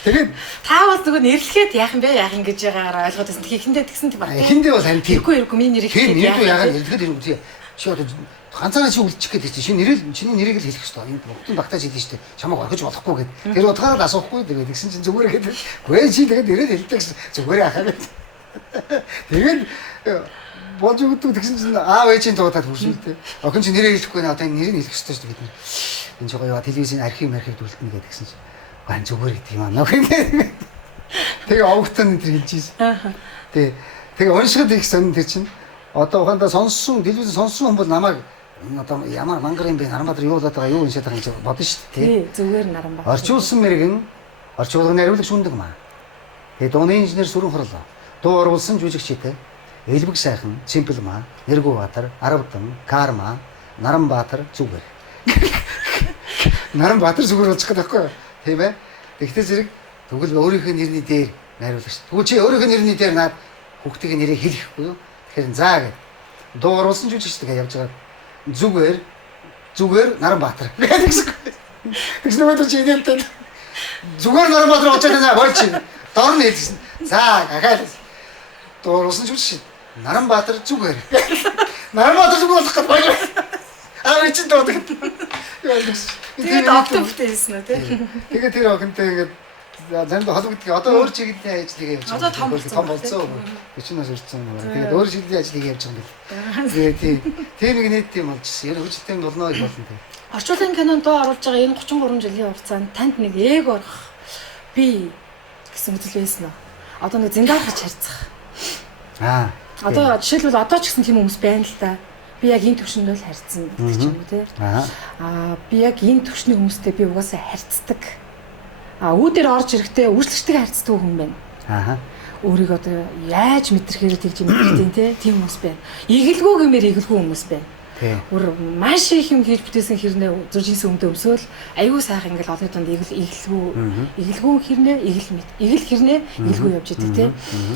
Тэгээд та бол зүгээр нэрлэхэд яах юм бэ? Яах ингэж байгаагаар ойлгоод байсан. Тэгэхэндээ тэгсэн тийм байна. Эхэндээ бол харин тэргүй миний нэрийг хэлээд яагаад нэрлэхэд юм бэ? Чи одоо ганцаараа чи үлдчих гээд чи чиний нэрийг л хэлэх ёстой. Энд бүгдийн багтааж хэлнэ шүү дээ. Чамайг орхиж болохгүй гэд. Тэр утгаараа л асуухгүй тэгээд тэгсэн чинь зүгээр гэдэг. Гүй чи тэгээд нэрээ хэлдэг гэсэн зүгээр яхаа гэд. Тэгээд болж өгдөг тэгсэн чинь аав ээжийн дуудаад хүршүүлдэг. Охин чи нэрээ хэлэхгүй нэ одоо энэ нэрийг хэлэх ёстой шүү дээ бид. Энэ жоо яа телевизийн архив дүлтнэ гэдэг гэсэн чинь ган зүгээр гэдэг юм аа. Тэгээ овогтон энэ хэлж ийсэн. Тэгээ уншихад их сонин тэр чинь одоо ухаандаа сонссон телевизэн сонссон хүн бол намайг энэ одоо ямар мангар юм бэ Наранбаатар юу болоод байгаа юу энэ шатах гэж бодно шүү дээ. Тий зүгээр Наранбаатар. Орчуулсан мэрэгэн орчуулгын хариулагч хүндэг маа. Тэгээ дууны инженер Сүрэн Хорлоо. Дуу оруулсан жүжигчтэй. Элбэг сайхан, Цимпэл маа, Нэргүү Баатар, Аравдан, Карма, Наранбаатар зүгээр. Наранбаатар зүгээр болчих гээд байхгүй юу? Тийм ээ. Тэгтээ зэрэг тэгвэл өөрийнхөө нэрний дээр найруулагч. Тэгвэл чи өөрийнхөө нэрний дээр наад хүүхдийн нэрийг хэлэхгүй юу? Тэгэхээр заа гэд. Дуу оруулсан жүжигчтэй явж байгаа. Зүгээр Наранбаатар. Тэгс нөгөө чи энэтэй зүгээр Наранбаатар очоод байна болж чинь. Дор нь хэлсэн. За ахаал. Дуу оруулсан жүжигч Наранбаатар зүгээр. Наранбаатар зүгээр болох гэдэг байна. Аа чи дуу гэдэг. Тэгээд октоптэй хэлсэн үү те? Тэгээд тэр охинтой ингээд занд холбогддог. Одоо өөр чиглэлийн ажлыг явуулж байгаа. Одоо том болцсон. 40-оос өрцөн байна. Тэгээд өөр чиглэлийн ажлыг явуулж байгаа юм бэл. Тэгээд тийм нэг нийт юм болчихсон. Яг хүчтэй болно гэж болно тийм. Орчуулгын кинонд дуу оруулж байгаа энэ 33 жилийн хугацаанд танд нэг ээг орох би гэсэн үзэл байсан уу? Одоо нэг зингаар гэж харьцах. Одоо жишээлбэл одоо ч гэсэн тийм хүмүүс байна л да. Би яг энэ төвшөнд л харьцсан гэдэг ч юм уу те. Би яг энэ төвшний хүмүүстэй би угаасаа харьцдаг. Үүдээр орж ирэхдээ үргэлжлэхтэй харьцдаг хүн байна. Өөрийг одоо яаж мэдрэхээр тэгж юм мэдэрдэг те. Тийм хүмүүс байна. Игэлгүй гэмээр игэлгүй хүмүүс байна. Өөр маш их юм хийж бүтээсэн хэрнээ зүржинс өмдөө өмсөөл аюу сайхан ингээл олон донд игэлгүй хэрнээ игэл хэрнээ игэлгүй явж идэг те.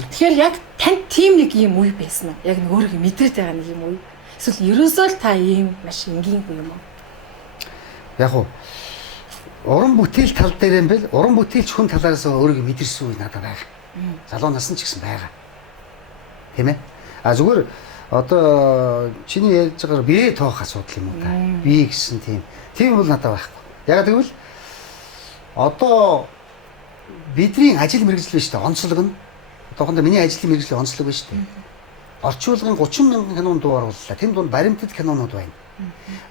Тэгэхээр яг танд тийм нэг юм үе байсан уу? Яг нэг өөрийгөө мэдрээд байгаа нэг юм үе. Эсвэл ерөөсөө л та ийм маш энгийн хүн юм уу? Яг уу уран бүтээл тал дээр юм бэл уран бүтээлч хүн талаас өөрийгөө мэдэрсэн үе надад байгаа. Залуу насны ч гэсэн байгаа. Тийм ээ? Зүгээр одоо чиний ярьж байгаагаар бие тоох асуудал юм уу та? Би гэсэн тийм бол надад байхгүй. Яг тэгвэл одоо бидний ажил мэргэжил биш та онцлог нь одоохондоо миний ажлын мэргэжлийн онцлог биш та. Орчуулгын 30 мянган кинонд дуу орууллаа. Тэнд дунд баримтат кинонууд байна.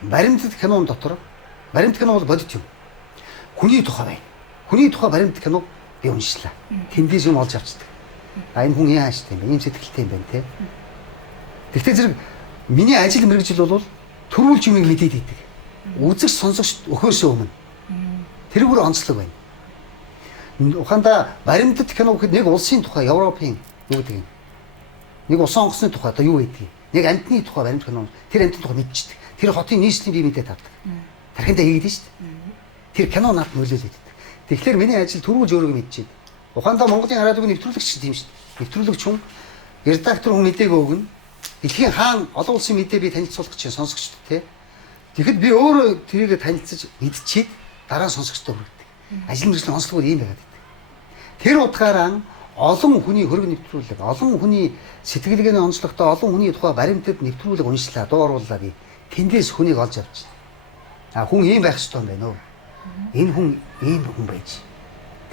Баримтат кинон дотор баримт кино бол бодит юм. Хүний тухай байна. Хүний тухай баримт киног би уншлаа. Тэндээс юм олж авчдаг. Энэ хүн яаштай юм бэ? Ийм сэтгэлтэй юм байна те. Гэхдээ зэрэг миний ажил мэргэжил бол төрүүлж юмыг мэдээд идэг. Үзэгч сонсогч өхөөсөө өмнө. Тэр бүр онцлог байна. Ухаандаа баримтат кино гэхэд нэг улсын тухай Европын юу гэдэг юм. Нэг усан онгоцны тухай одоо юу гэдэг юм. Нэг амьтны тухай баримт кино. Тэр амьтны тухай мэдчихдэг. Тэр хотын нийслэлийн бие бидэд тавдаг. Тархиндаа хийгээд шүү дээ. Тэр кино наад нөлөөлөд идэг. Тэгэхээр миний ажил төрүүлж өөрийгөө мэдчихэв. Ухаандаа Монголын радиог нэвтрүүлэгч тийм шүү дээ. Нэвтрүүлэгч хүн редактор хүн мэдээг өгнө. Дэлхийн хаан олон улсын мэдээ би танилцуулах чинь сонсогчд те. Тэгэхэд би өөрөө тэрийг танилцаж мэдчихэд дараа нь сонсогчдод хүргэдэг. Ажил мэргэжлийн онцлогуд ийм байгаад байдаг. Тэр утгаараа олон хүний хөрөг нэвтрүүлэг, олон хүний сэтгэлгээний онцлогтой олон хүний тухай баримтад нэвтрүүлэг уншлаа, дуу орууллаа би. Тэндээс хүнийг олж авч. Хүн ийм байх ёстой юм байна уу? Энэ хүн ийм хүн байж.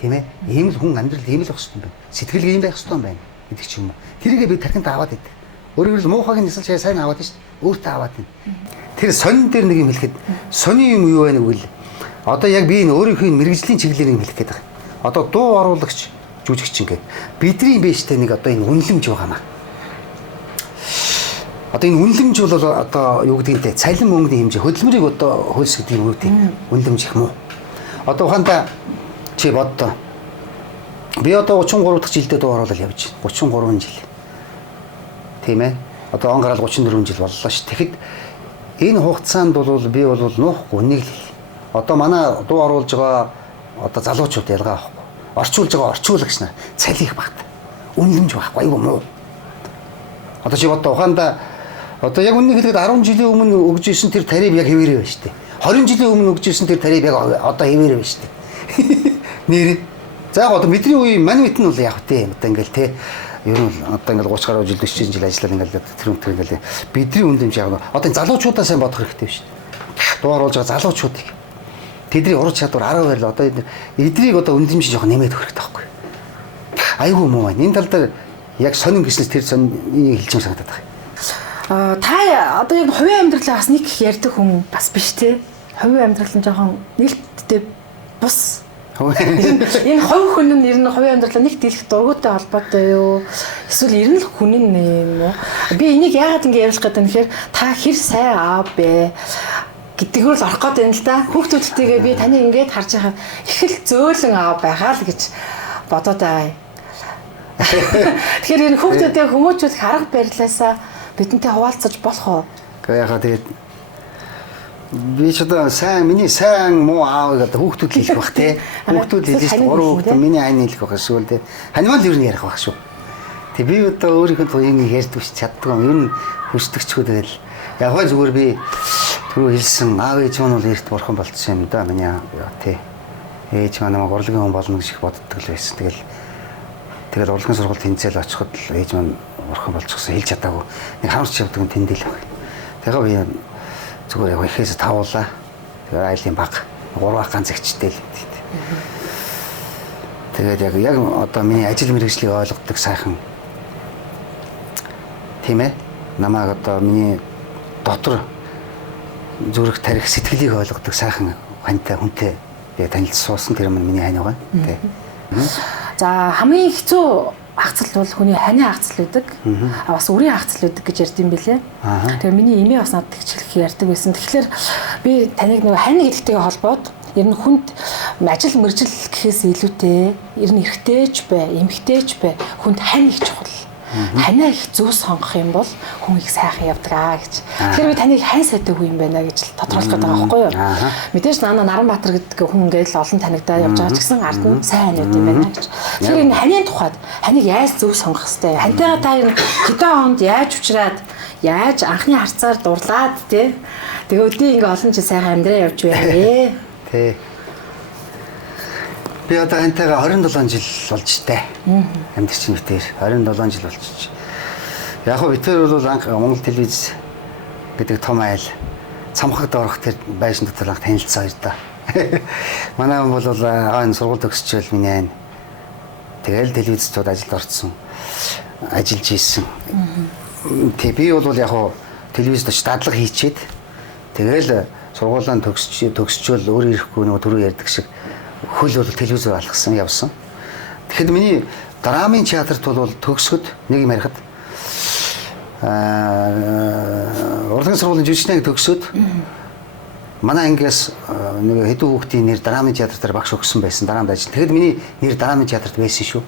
Тийм ээ? Ийм л хүн амьдрал ийм л байх ёстой юм байна. Сэтгэлгээ ийм байх ёстой юм байна гэдэг ч юм уу. Тэрийг би тархинд аваад идэв. Өөрөөр хэлбэл муухайг нисэл чай сайн аваад шүү дээ. Өөртөө аваад байна. Тэр сонин дээр нэг юм хэлэхэд сони юм юу байна вэ? Одоо яг би энэ өөрийнхөө мэрэгжлийн чиглэлээр юм хэлэх гээд байгаа. одоо дуу оруулагч жүжигч ингээд бидний бэжтэй нэг одоо энэ үнэлэмж байгаамаа. Одоо энэ үнэлэмж бол одоо юу гэдгийг цалин мөнгөний хэмжээ хөдөлмөрийг одоо хөлсгдөг юм уу тийм үнэлэмж их муу. Одоо ухаандаа чи боддоо. Би одоо 33 дахь жилдээ дуу оруулал явж байна. 33 жил. Тийм ээ. Одоо он гараад 34 жил боллоо ш. Тэгэхэд энэ хугацаанд бол би бол нуухгүй нэг л. Одоо манай дуу оруулж байгаа одоо залуучууд ялгаа авахгүй. Орчуулж байгаа орчуулагч нар цалин их багт. Үнэлэмж байхгүй айгүй муу. Одоо чи боддоо ухаандаа одоо яг үннийг хэлэхэд 10 жилийн өмнө өгж исэн тэр тариф яг хэвээрээ байна шүү дээ. 20 жилийн өмнө өгж исэн тэр тариф яг одоо хэвээрээ байна шүү дээ. Нэр. За яг одоо бидний үеийн мань мэт нь бол яг тий одоо ингээл те ер нь одоо ингээл 30 гаруй жил 40 жил ажиллаад ингээл тэр ингээл бидний үнэлэмж яг одоо энэ залуучуудаа сайн бодох хэрэгтэй байна шүү дээ. Дуу оруулж байгаа залуучуудыг тэдний ур чадвар 10 байр л одоо эдрийг одоо үнэлэмж жоох нэмээд өгөх хэрэгтэй байхгүй. Айгүй муу байна. Энэ тал дээр яг сонин бизнес тэр сонийг хэлж юм санагдаад байна. Та одоо яг хувийн амьдралаа бас нэг их ярьдаг хүн бас биш те. Хувийн амьдрал нь жоохон нэлттэй бус. Энэ хувь хүн нь ер нь хувийн амьдралаа нэг дийлэх дургуйтай холбоотой юу? Эсвэл ер нь л хүн юм уу? Би энийг яагаад ингэ ярих гэдэг нь тэгэхээр та хэр сайн аав бэ гэдгээр л орох гээд байна л да. Хүүхдүүдтэйгээ би таны ингээд харж байгаа их л зөөлөн аав байгаа л гэж бодоод байгаа юм. Тэгэхээр энэ хүүхдүүдээ хүмүүжүүлэх арга барилаасаа бидэнтэй хуваалцаж болох уу? Гэхдээ яхаа тэгээд би ч одоо сайн миний сайн муу аав гэдэг хүүхдүүд хэлэх бах те. Хүүхдүүд хэлж 3 хүүхэд миний айн хэлэх байх шүү дээ. Ханимал юу ярих байх шүү. Тэг би одоо өөрийнхөө туяаг ярьдаг ч чаддаг юм. Ер нь хүсдэгчгүй тэгэл яг хаа зүгээр би түрүү хэлсэн аав ээж маань бол эрт бурхан болчихсон юм да миний тий. Ээж маань намайг урлагийн хүн болно гэж их боддог л байсан. Тэгэл урлагийн сургалт тэнцэл очиход л ээж маань бурхан болчихсон хэлж чадаагүй. Нэг хамарч явдаг нь тэндэл баг. Тэгээ би зүгээр яг ихээс тавуулаа. Тэгээ айлын баг 3 ганц зэгчтэй л. Тэгээд яг одоо миний ажил мэргэжлийг ойлгодог сайхан. Тийм ээ. Намайг одоо миний дотор зүрх тарих сэтгэлийг ойлгодог сайхан хантай хүнтэй би танилцсан суусан тэр маань миний хань байгаа. Тий. За хамгийн хэцүү хагцал бол хүний хани хагцал байдаг. Бас үрийн хагцал байдаг гэж ярьд юм бэлээ. Тэгээ миний эмээ бас надад тэгчлэх ярьдаг байсан. Тэгэхээр би таныг нэг хани гэдэгтэйгээ холбоод ер нь хүнд ажил мэржил гэхээс илүүтэй ер нь эрэгтэйч бай, эмэгтэйч бай хүнд хань их чухал. Ханаа их зөв сонгох юм бол хүн их сайхан явдаг гэж. Тэгэхээр би таныг хань сайтай хүн юм байна гэж тодорхойлох гэдэг байгаа байхгүй юу? Мэдээж Наранбаатар гэдэг хүн ингээл олон танигдаад явж байгаа ч гэсэн ард нь сайн хань юм байна гэж. Тэгэхээр энэ ханийн тухайд ханыг яаж зөв сонгох хэвтэй. Хантайгаа та ер нь хэдэн хонд яаж учраад яаж анхны харцаар дурлаад тий. Тэгээ өдөө ингээ олон жил сайхан амьдраа явж байна. Тий. Би одоо хантайгаа 27 жил болж таа. Амьдч мэтэр 27 жил болчих. Яг хөө битэр бол анх Монгол телевиз гэдэг том айл цамхагд орох тэр байшин дотор анх танилцсан хоёр да. Манай хүн бол энэ сургууль төгсчөөл миний айн. Тэгэл телевизчд ажилд орсон. Ажиллаж ийсэн. Тэг би бол яг хөө телевизд ч дадлага хийчихэд тэгэл сургуулаа төгсчөөл өөр ирэхгүй нөгөө түрүү ярьдаг шиг хөл бол телевизээр алгасан явсан. Тэгэхэд миний драмын театрт бол төгсгöd нэг юм ярихад урлагийн сургуулийн жүжигчнийг төгсөд манай ангиас нэг хэдэн хүүхдийн нэр драмын театр дээр багш өгсөн байсан драмад ажил. Тэгэхэд миний нэр драмын театрт байсан шүү.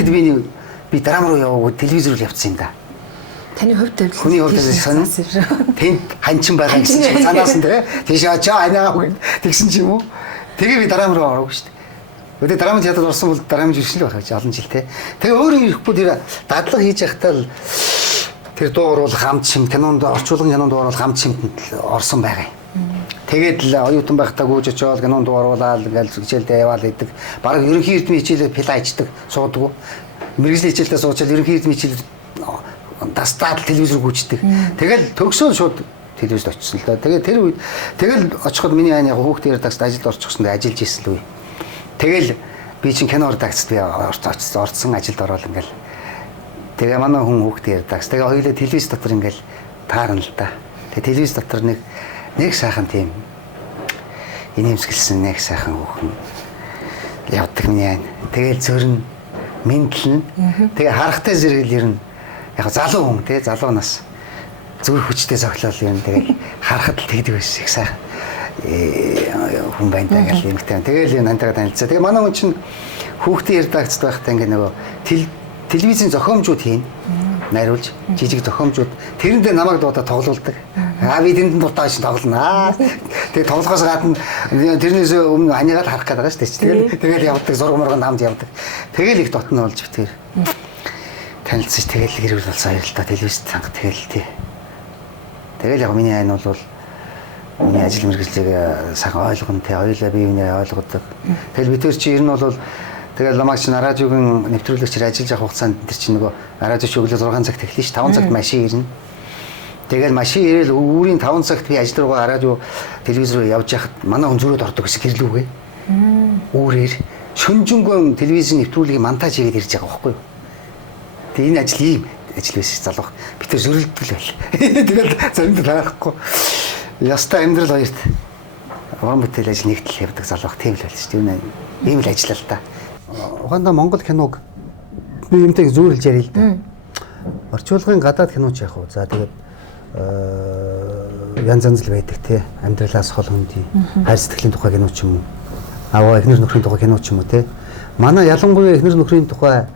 Тэгэхэд би драм руу яваагүй телевизээр л явцсан юм да. Таны хувь тавилан хүний хувьд сонин тэнд ханчин байгаа гэсэн чинь санаас нь тийш очоо анаа тэгсэн ч юм уу. Тэгээ би драм руу ороогүй шүү дээ. Өдөө драмын театрт орсон бол драмын жүжигч л байх гэж олон жил те. Тэгээ өөрөө ирэхгүй тэр дадлага хийж явахдаа л тэр дуу оруулах хамт шим кинонд орчуулгын кинонд дуу оруулах хамт шимтэнд орсон байгаа юм. Тэгээд л оюутан байхдаа гүйж очоод кинонд дуу оруулаад ингээл хичээлдээ яваал идэг. Бараг ерөнхий эрдмийн хичээлээр пилаждаг суудаг. Мэргэжлийн хичээлдээ суучаад ерөнхий эрдмийн хичээл тастаад телевизээр гүйждэг. Тэгэл төгсөөл шууд телевизд очсон л да. Тэгээ тэр үед тэгэл очиход миний айн яг хүүхдээр тагсад ажилд орчихсон дээ ажиллаж ийсэн л үе. Тэгэл би чинь кино редакцид би орцсон ажилд ороод ингээл тэгээ манай хүн хүүхдээр тагс. Тэгээ хоёулаа телевиз дотор ингээл таарна л да. Тэгээ телевиз дотор нэг сайхан тийм инээмсэглсэн нэг сайхан хүүхэн. явдаг минь. Тэгэл зөрн мэдлэн. Тэгээ харахтай зэрэгэл ер нь яг залуу хүн те залуу нас зүр хүчтэй зохиолол юм. Тэгэл харахад л тэгдэг байсан их сайхан хүн байна тэгэл юмтай. Тэгэл энэ антайгаа танилцаа. Тэгээ манай хүн чинь хүүхдийн редакцд байхдаа ингээ нөгөө телевизийн зохиомжууд хийн. Найруулж жижиг зохиомжууд тэрэн дээр намайг дуудаа тоглуулдаг. Би тэнд дутааш тоглоно. Тэгээ тоглохоос гадна тэрнээс өмнө анийгаа харах гэдэг байгаа шүү дээ. Тэгэл явдаг зураг мурганд хамт явдаг. Тэгэл их дотно болж битээр танилцж тэгэл гэрүүл болсон хоёр л та телевизт цанга тэгэл тий. Тэгэл яг миний айн бол миний ажил мэргэжлийг сайхан ойлгоно тий. Хоёулаа бие биенээ ойлгодог. Тэгэл битэр чи ер нь бол тэгэл ламагч радиогийн нэвтрүүлэгчээр ажиллаж авах хугацаанд тэр чинь нөгөө радиоч өглөө 6 цагт эхлэн ш 5 цагт машин ирнэ. Тэгэл машин ирээл өөрийн 5 цагт би ажил руугаа радио телевиз рүү явж яхад манай хүн зөрөөд ордог гэсэн гэрлүүгээ. Өөрөөр шүнжэнгөө телевизийн нэвтрүүлгийг монтаж хийгээд ирж байгаа байхгүй юу. Тэгээ энэ ажил ийм ажил байсан залуух. Би тэр зөрөлдөг л байл. Тэгэл заримдаа таахгүй. Яста амьдрал хоёрт уран бүтээл ажил нэгтэл явдаг залуух тийм л байл шүү дээ. Ийм л ажиллаа л та. Угаандаа Монгол киног би юмтай зүүрлж ярил л да. Орчуулгын гадаад киноч яах вэ? За тэгээд янз янз л байдаг те. Амьдралаас хол хөндий, хайр сэтгэлийн тухай кино ч юм уу. Аваа эхнэр нөхрийн тухай кино ч юм уу те. Манай ялангуяа эхнэр нөхрийн тухай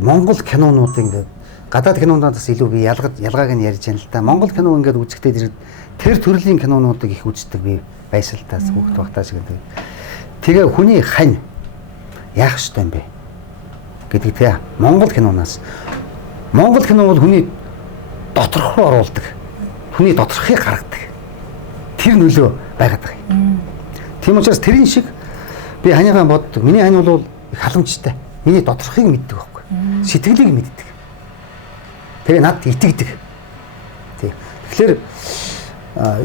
Монгол кинонууд ингээд гадаад кинонуудаас илүү би ялгааг нь ярьж байна л да. Монгол кино ингээд үзэхдээ тэр төрлийн кинонуудыг их үздэг би байсан л тас хүүхд багтаа шиг гэдэг. Тэгээ хүний хань яах ёстой юм бэ гэдэг тийм. Монгол киноноос Монгол кино бол хүний доторх руу оруулдаг. Хүний доторхыг гаргадаг. Тэр нөлөө байгаад байгаа юм. Тийм учраас тэрийн шиг би ханийгаа боддог. Миний хань бол их халамжтай. Миний доторхыг мэддэг байхгүй. Сэтгэлийг мэддэг. Тэгээ надад итгэдэг. Тийм. Тэгэхээр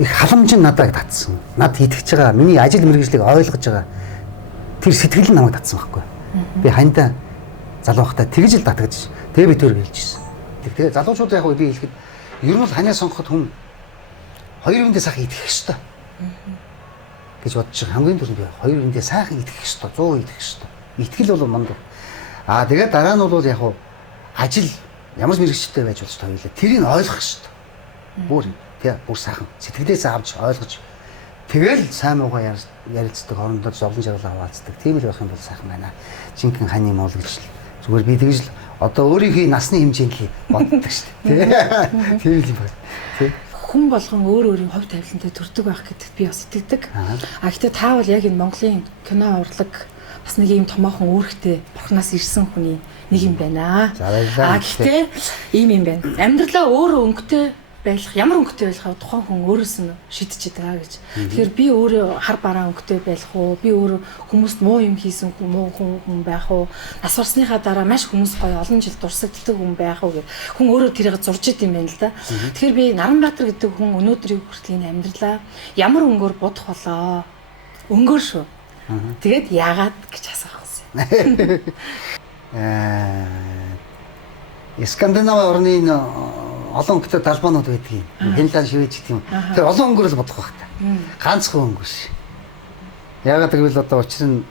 их халамж нь надад татсан. Надад итгэж байгаа. Миний ажил мэргэжлийг ойлгож байгаа. Тэр сэтгэл нь намайг татсан байхгүй. Би ханьдаа залуухтай тэгж л татгаж тэгээ би төр гэлжсэн. Тэгээ залуучууд яг би хэлэхэд ер нь бол ханаа сонгоход хүн хоёр хүндээ сайхан итгэх ёстой. Гэж бодож байгаа. Хамгийн түрүүнд хоёр хүндээ сайхан итгэх ёстой. 100 итгэх ёстой. Итгэл бол мундаг. Тэгээд дараа нь бол яг ажил ямар ч мэрэгчтэй байж болж хоёулаа тэрийг ойлгох ёстой. Бүр бүр сайхан сэтгэлээс авч ойлгож тэгэл сайн муугаа ярилцдаг хоорондоо зовлон жаргал хаваацдаг. Тийм л байх юм бол сайхан байна. Жинхэнэ хань юм уу гэж зүгээр би тэгж л одоо өөрийнхөө насны хэмжээнд л боддог шүү дээ. Тийм л юм байна. Тийм. Хүн болгон өөр өөрийн хувь тавилантай төрдөг байх гэдэгт би бас итгэдэг. Гэхдээ та бол яг энэ Монголын кино урлаг бас нэг юм томоохон үүрэгтэй бурхнаас ирсэн хүний нэг юм байна. Гэхдээ ийм юм байна. Амьдралаа өөрөө өнгөтэй байх ямар өнгөтэй байх тухайн хүн өөрөөс нь шийдэж байгаа гэж. Тэгэхээр би өөрөө хар бараа өнгөтэй байх уу? Би өөрөө хүмүүст муу юм хийсэн муу хүн байх уу? Нас барсныхаа дараа маш хүмүүс гоё олон жил дурсагддаг хүн байх уу гэх. Хүн өөрөө тэрийг зурж ид юм байна л да. Тэгэхээр би Наранбаатар гэдэг хүн өнөөдрийг хүртэл энэ амьдралаа ямар өнгөөр бодох болоо? Өнгөөр шүү. Тэгээд яагаад гэж асуух гэсэн. Скандинав орны олон өнгөтэй талбаанууд байдаг юм. Финланд, Швед гэх юм. Тэр олон өнгөөр л бодох байх та. Ганцхан өнгө ш. Яагаад гэвэл одоо учир нь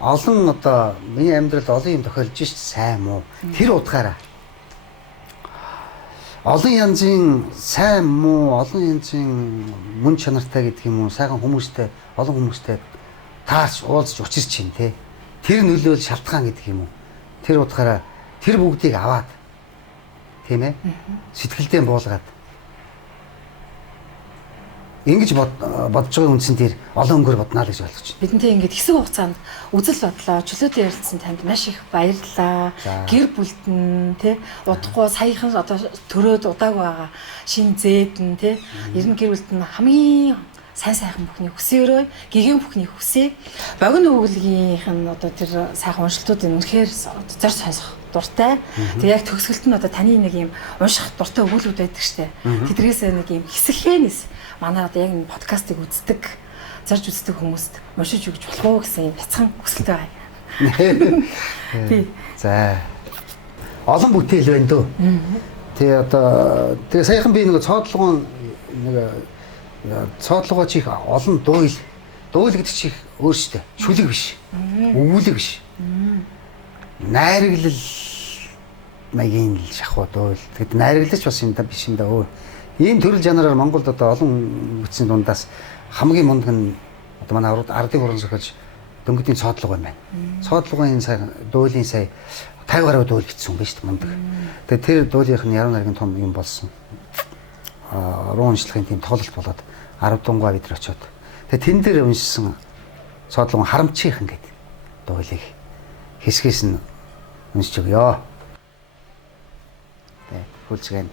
олон одоо миний амьдралд олон юм тохиолж шít сайн муу. Тэр утгаараа олон янзын сайн муу, олон янзын мөн чанартай гэдэг юм уу, сайхан хүмүүстэй, олон хүмүүстэй таарч уулзч учирч чинь те. Тэр нөлөөл шалтгаан гэдэг юм уу. Тэр утгаараа тэр бүгдийг аваад тийм ээ. Сэтгэлдээ буулгаад. Ингэж бодож байгаа үндсэн тэр олон өнгөөр боднаа л гэж ойлгож байна. Бидэнтэй ингэж хэсэг хугацаанд үзэл бодлоо, чөлөөтэй ярилцсан танд маш их баярлалаа. Гэр бүлтэн тий удахгүй саяхан одоо төрөөд удаагүй байгаа шин зээдэн тий ер нь гэр бүлтэн хамгийн сайн сайхан бүхний хүсээрөө гэгэн бүхний хүсээ богино өгүүлгийнх нь одоо тэр сайхан уншилтуудыг үнэхээр зар сонсох дуртай. Тэг яг төгсгөлт нь одоо таны нэг юм унших дуртай өгүүлбүүд байдаг штэ. Тэдрээсээ нэг юм хэсэгхэнээс манай одоо яг энэ подкастыг үздэг, зарж үздэг хүмүүст уншиж өгч болох уу гэсэн юм бяцхан хүсэлтэй байна. Тий. За. Олон бүтээл байна дөө. Тэгээ одоо тэгээ саяхан би нэг цоодлогоон чих олон дуул гэдэг чинь өөрсдөө шүлэг биш. Өвүүлэг биш. Найраглал маягийн л шахуу дуул. Тэгэд найрагладч бас юм да биш юм да. Ийм төрөл жанраар Монголд одоо олон бүтцийн дундаас хамгийн мундаг нь одоо манай ардын уран зохиолч Дөнгөдийн цоодлого байна. Цоодлогын сая дуулын сая 50 гаруй дуул бичсэн юм байна шүү дээ мундаг. Тэгээд тэр дуулынх нь яруу найргийн том юм болсон. Уран уншлагын тийм тоглолт болоод 10 дунгуй бид нар очиод. Тэгээд тэн дээр уншсан цоодлогын харамчийнхан гэдэг дуулыг хэсгээс нь уншиж өгөө. Тэ хөлцгэн.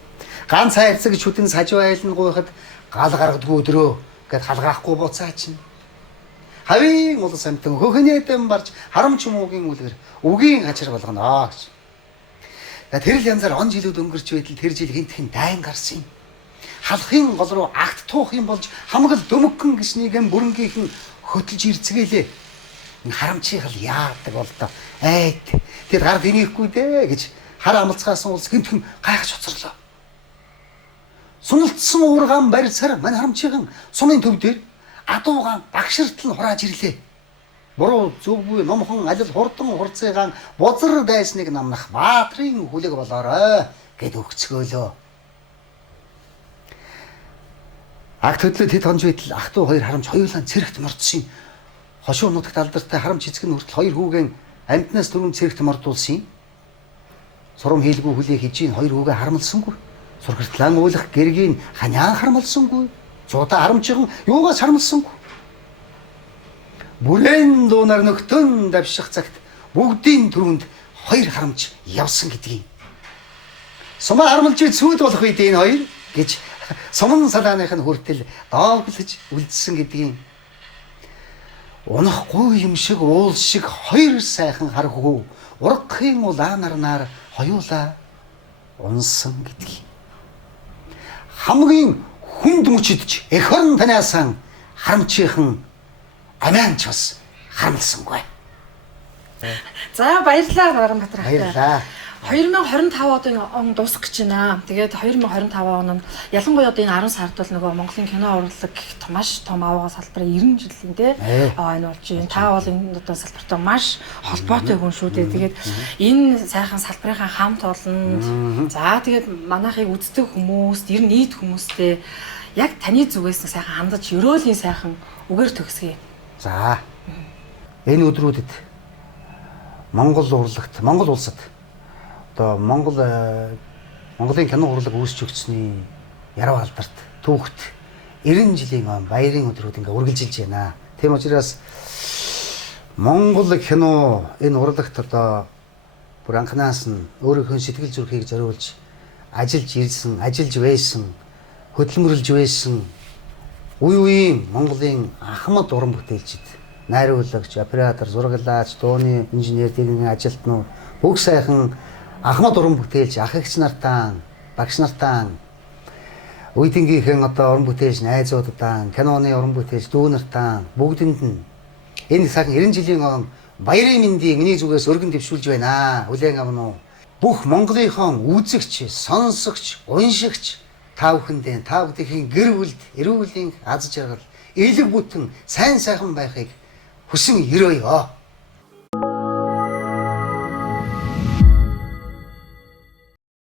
Ганц хайрцаг шүтэн сажив айлн гуйхад гал гаргадгүй өдрөө гэд халгаахгүй буцаа чинь. Хавийн улс амтан хөхнөөдөн барж харамч муугийн үлгэр үгийн хачир болгоно гэж. Тэр л янзаар он жилүүд өнгөрч байтал тэр жил хинтхэн дайн гарсан юм. Халахын гол руу агт туах юм болж хамгал дөмгөн гиснийгэн бүрэнгийнхэн хөтөлж ирцгээлээ. Энэ харамчийг л яадаг бол доо. Айд тэр гар дэнийхгүй дээ гэж хар амлцгаасан улс хинтхэн гайхаж уцрлоо. Суналтсан уургаан барьцаар мань харамчийн сумын төв дээр адуугаан багширтал нь хурааж ирлээ. Буруу зөвгүй номхон алил хурдан хурцыгаан бузар дайсныг намнах баатрын хүлэг болоорой гэд өгцгөөлөө. Аг төдлөө тэд хонж байтал ах トゥ хоёр харамч хоёулаа цэрэгт мордсон юм. Хошуу нутагт алдартай харамч эцэг нь хүртэл хоёр хүүгэн амьтнаас дөрөв цэрэгт мордуулсан юм. Сурам хийлгүй хүлээ хийж ийн хоёр хүүгээ харамлсангүй. Сургагтлан уулах гэргийн ханяан харамлсангүй. Зууда харамчхан юугаас харамлсангүй. Бүрээн дуунаар нөختөн давших цагт бүгдийн түрүүнд хоёр харамч явсан гэдгийг. Сумаа харамлж сүйд болох үед энэ хоёр гэж суман салааных нь хүртэл доогдолж үлдсэн гэдгийг. Унахгүй юм шиг уул шиг хоёр сайхан хар хүү ургахын улаанарнаар хоёулаа унсан гэдгийг. Хамгийн хүнд мөчөдж эх орн таниасан харамчийнхан амианч бас харамлсангүй. За баярлалаа Баранбатар ахтай. Баярлалаа. 2025 одоо он дуусах гэж байна. Тэгээд 2025 он нь ялангуяа одоо энэ 10 сард бол нөгөө Монголын кино урлаг гэх маш том аваа салбарын 90 жилийн те энэ болж байна. Та бол энэ одоо салбартай маш холбоотой хүн шүү дээ. Тэгээд энэ сайхан салбарынхаа хамт олонд за тэгээд манайхыг үздэг хүмүүст, ер нь нийт хүмүүстэй яг таны зүгээс сайхан хандаж өрөөлийн сайхан үгээр төгсгий. За. Энэ өдрүүдэд Монгол урлагт, Монгол улсад одоо Монголын кино урлаг үүсч өгсөний яруу алдарт түүхт 90 жилийн он баярын өдрүүд ингээ үргэлжилж байна. Тийм учраас Монгол кино энэ урлагт одоо бүр анханаас нь өөрийнхөө сэтгэл зүрхийг зориулж ажиллаж ирсэн, ажиллаж байсан, хөдөлмөрлж байсан үе үеийн Монголын ахмад уран бүтээлчид, найруулагч, оператор, зураглаач, дууны инженер, техникийн ажилтнууд бүх сайхан ахмад уран бүтээлч, ах эгч нартаа, багш нартаа, үеийнхээ одоо уран бүтээлч найзуудаа, киноны уран бүтээлч дүү нартаа бүгдэнд нь энэ сайхан 90 жилийн он баярын мэндийг миний зүгээс өргөн дэвшүүлж байна. Хүлээн авна уу? Бүх Монголынхон үзэгч, сонсогч, уншигч та бүхэндээ та бүдгийн гэр бүлд, эрүүл мэндийн аз жаргал, элэг бүтэн сайн сайхан байхыг хүсэн өрөөё.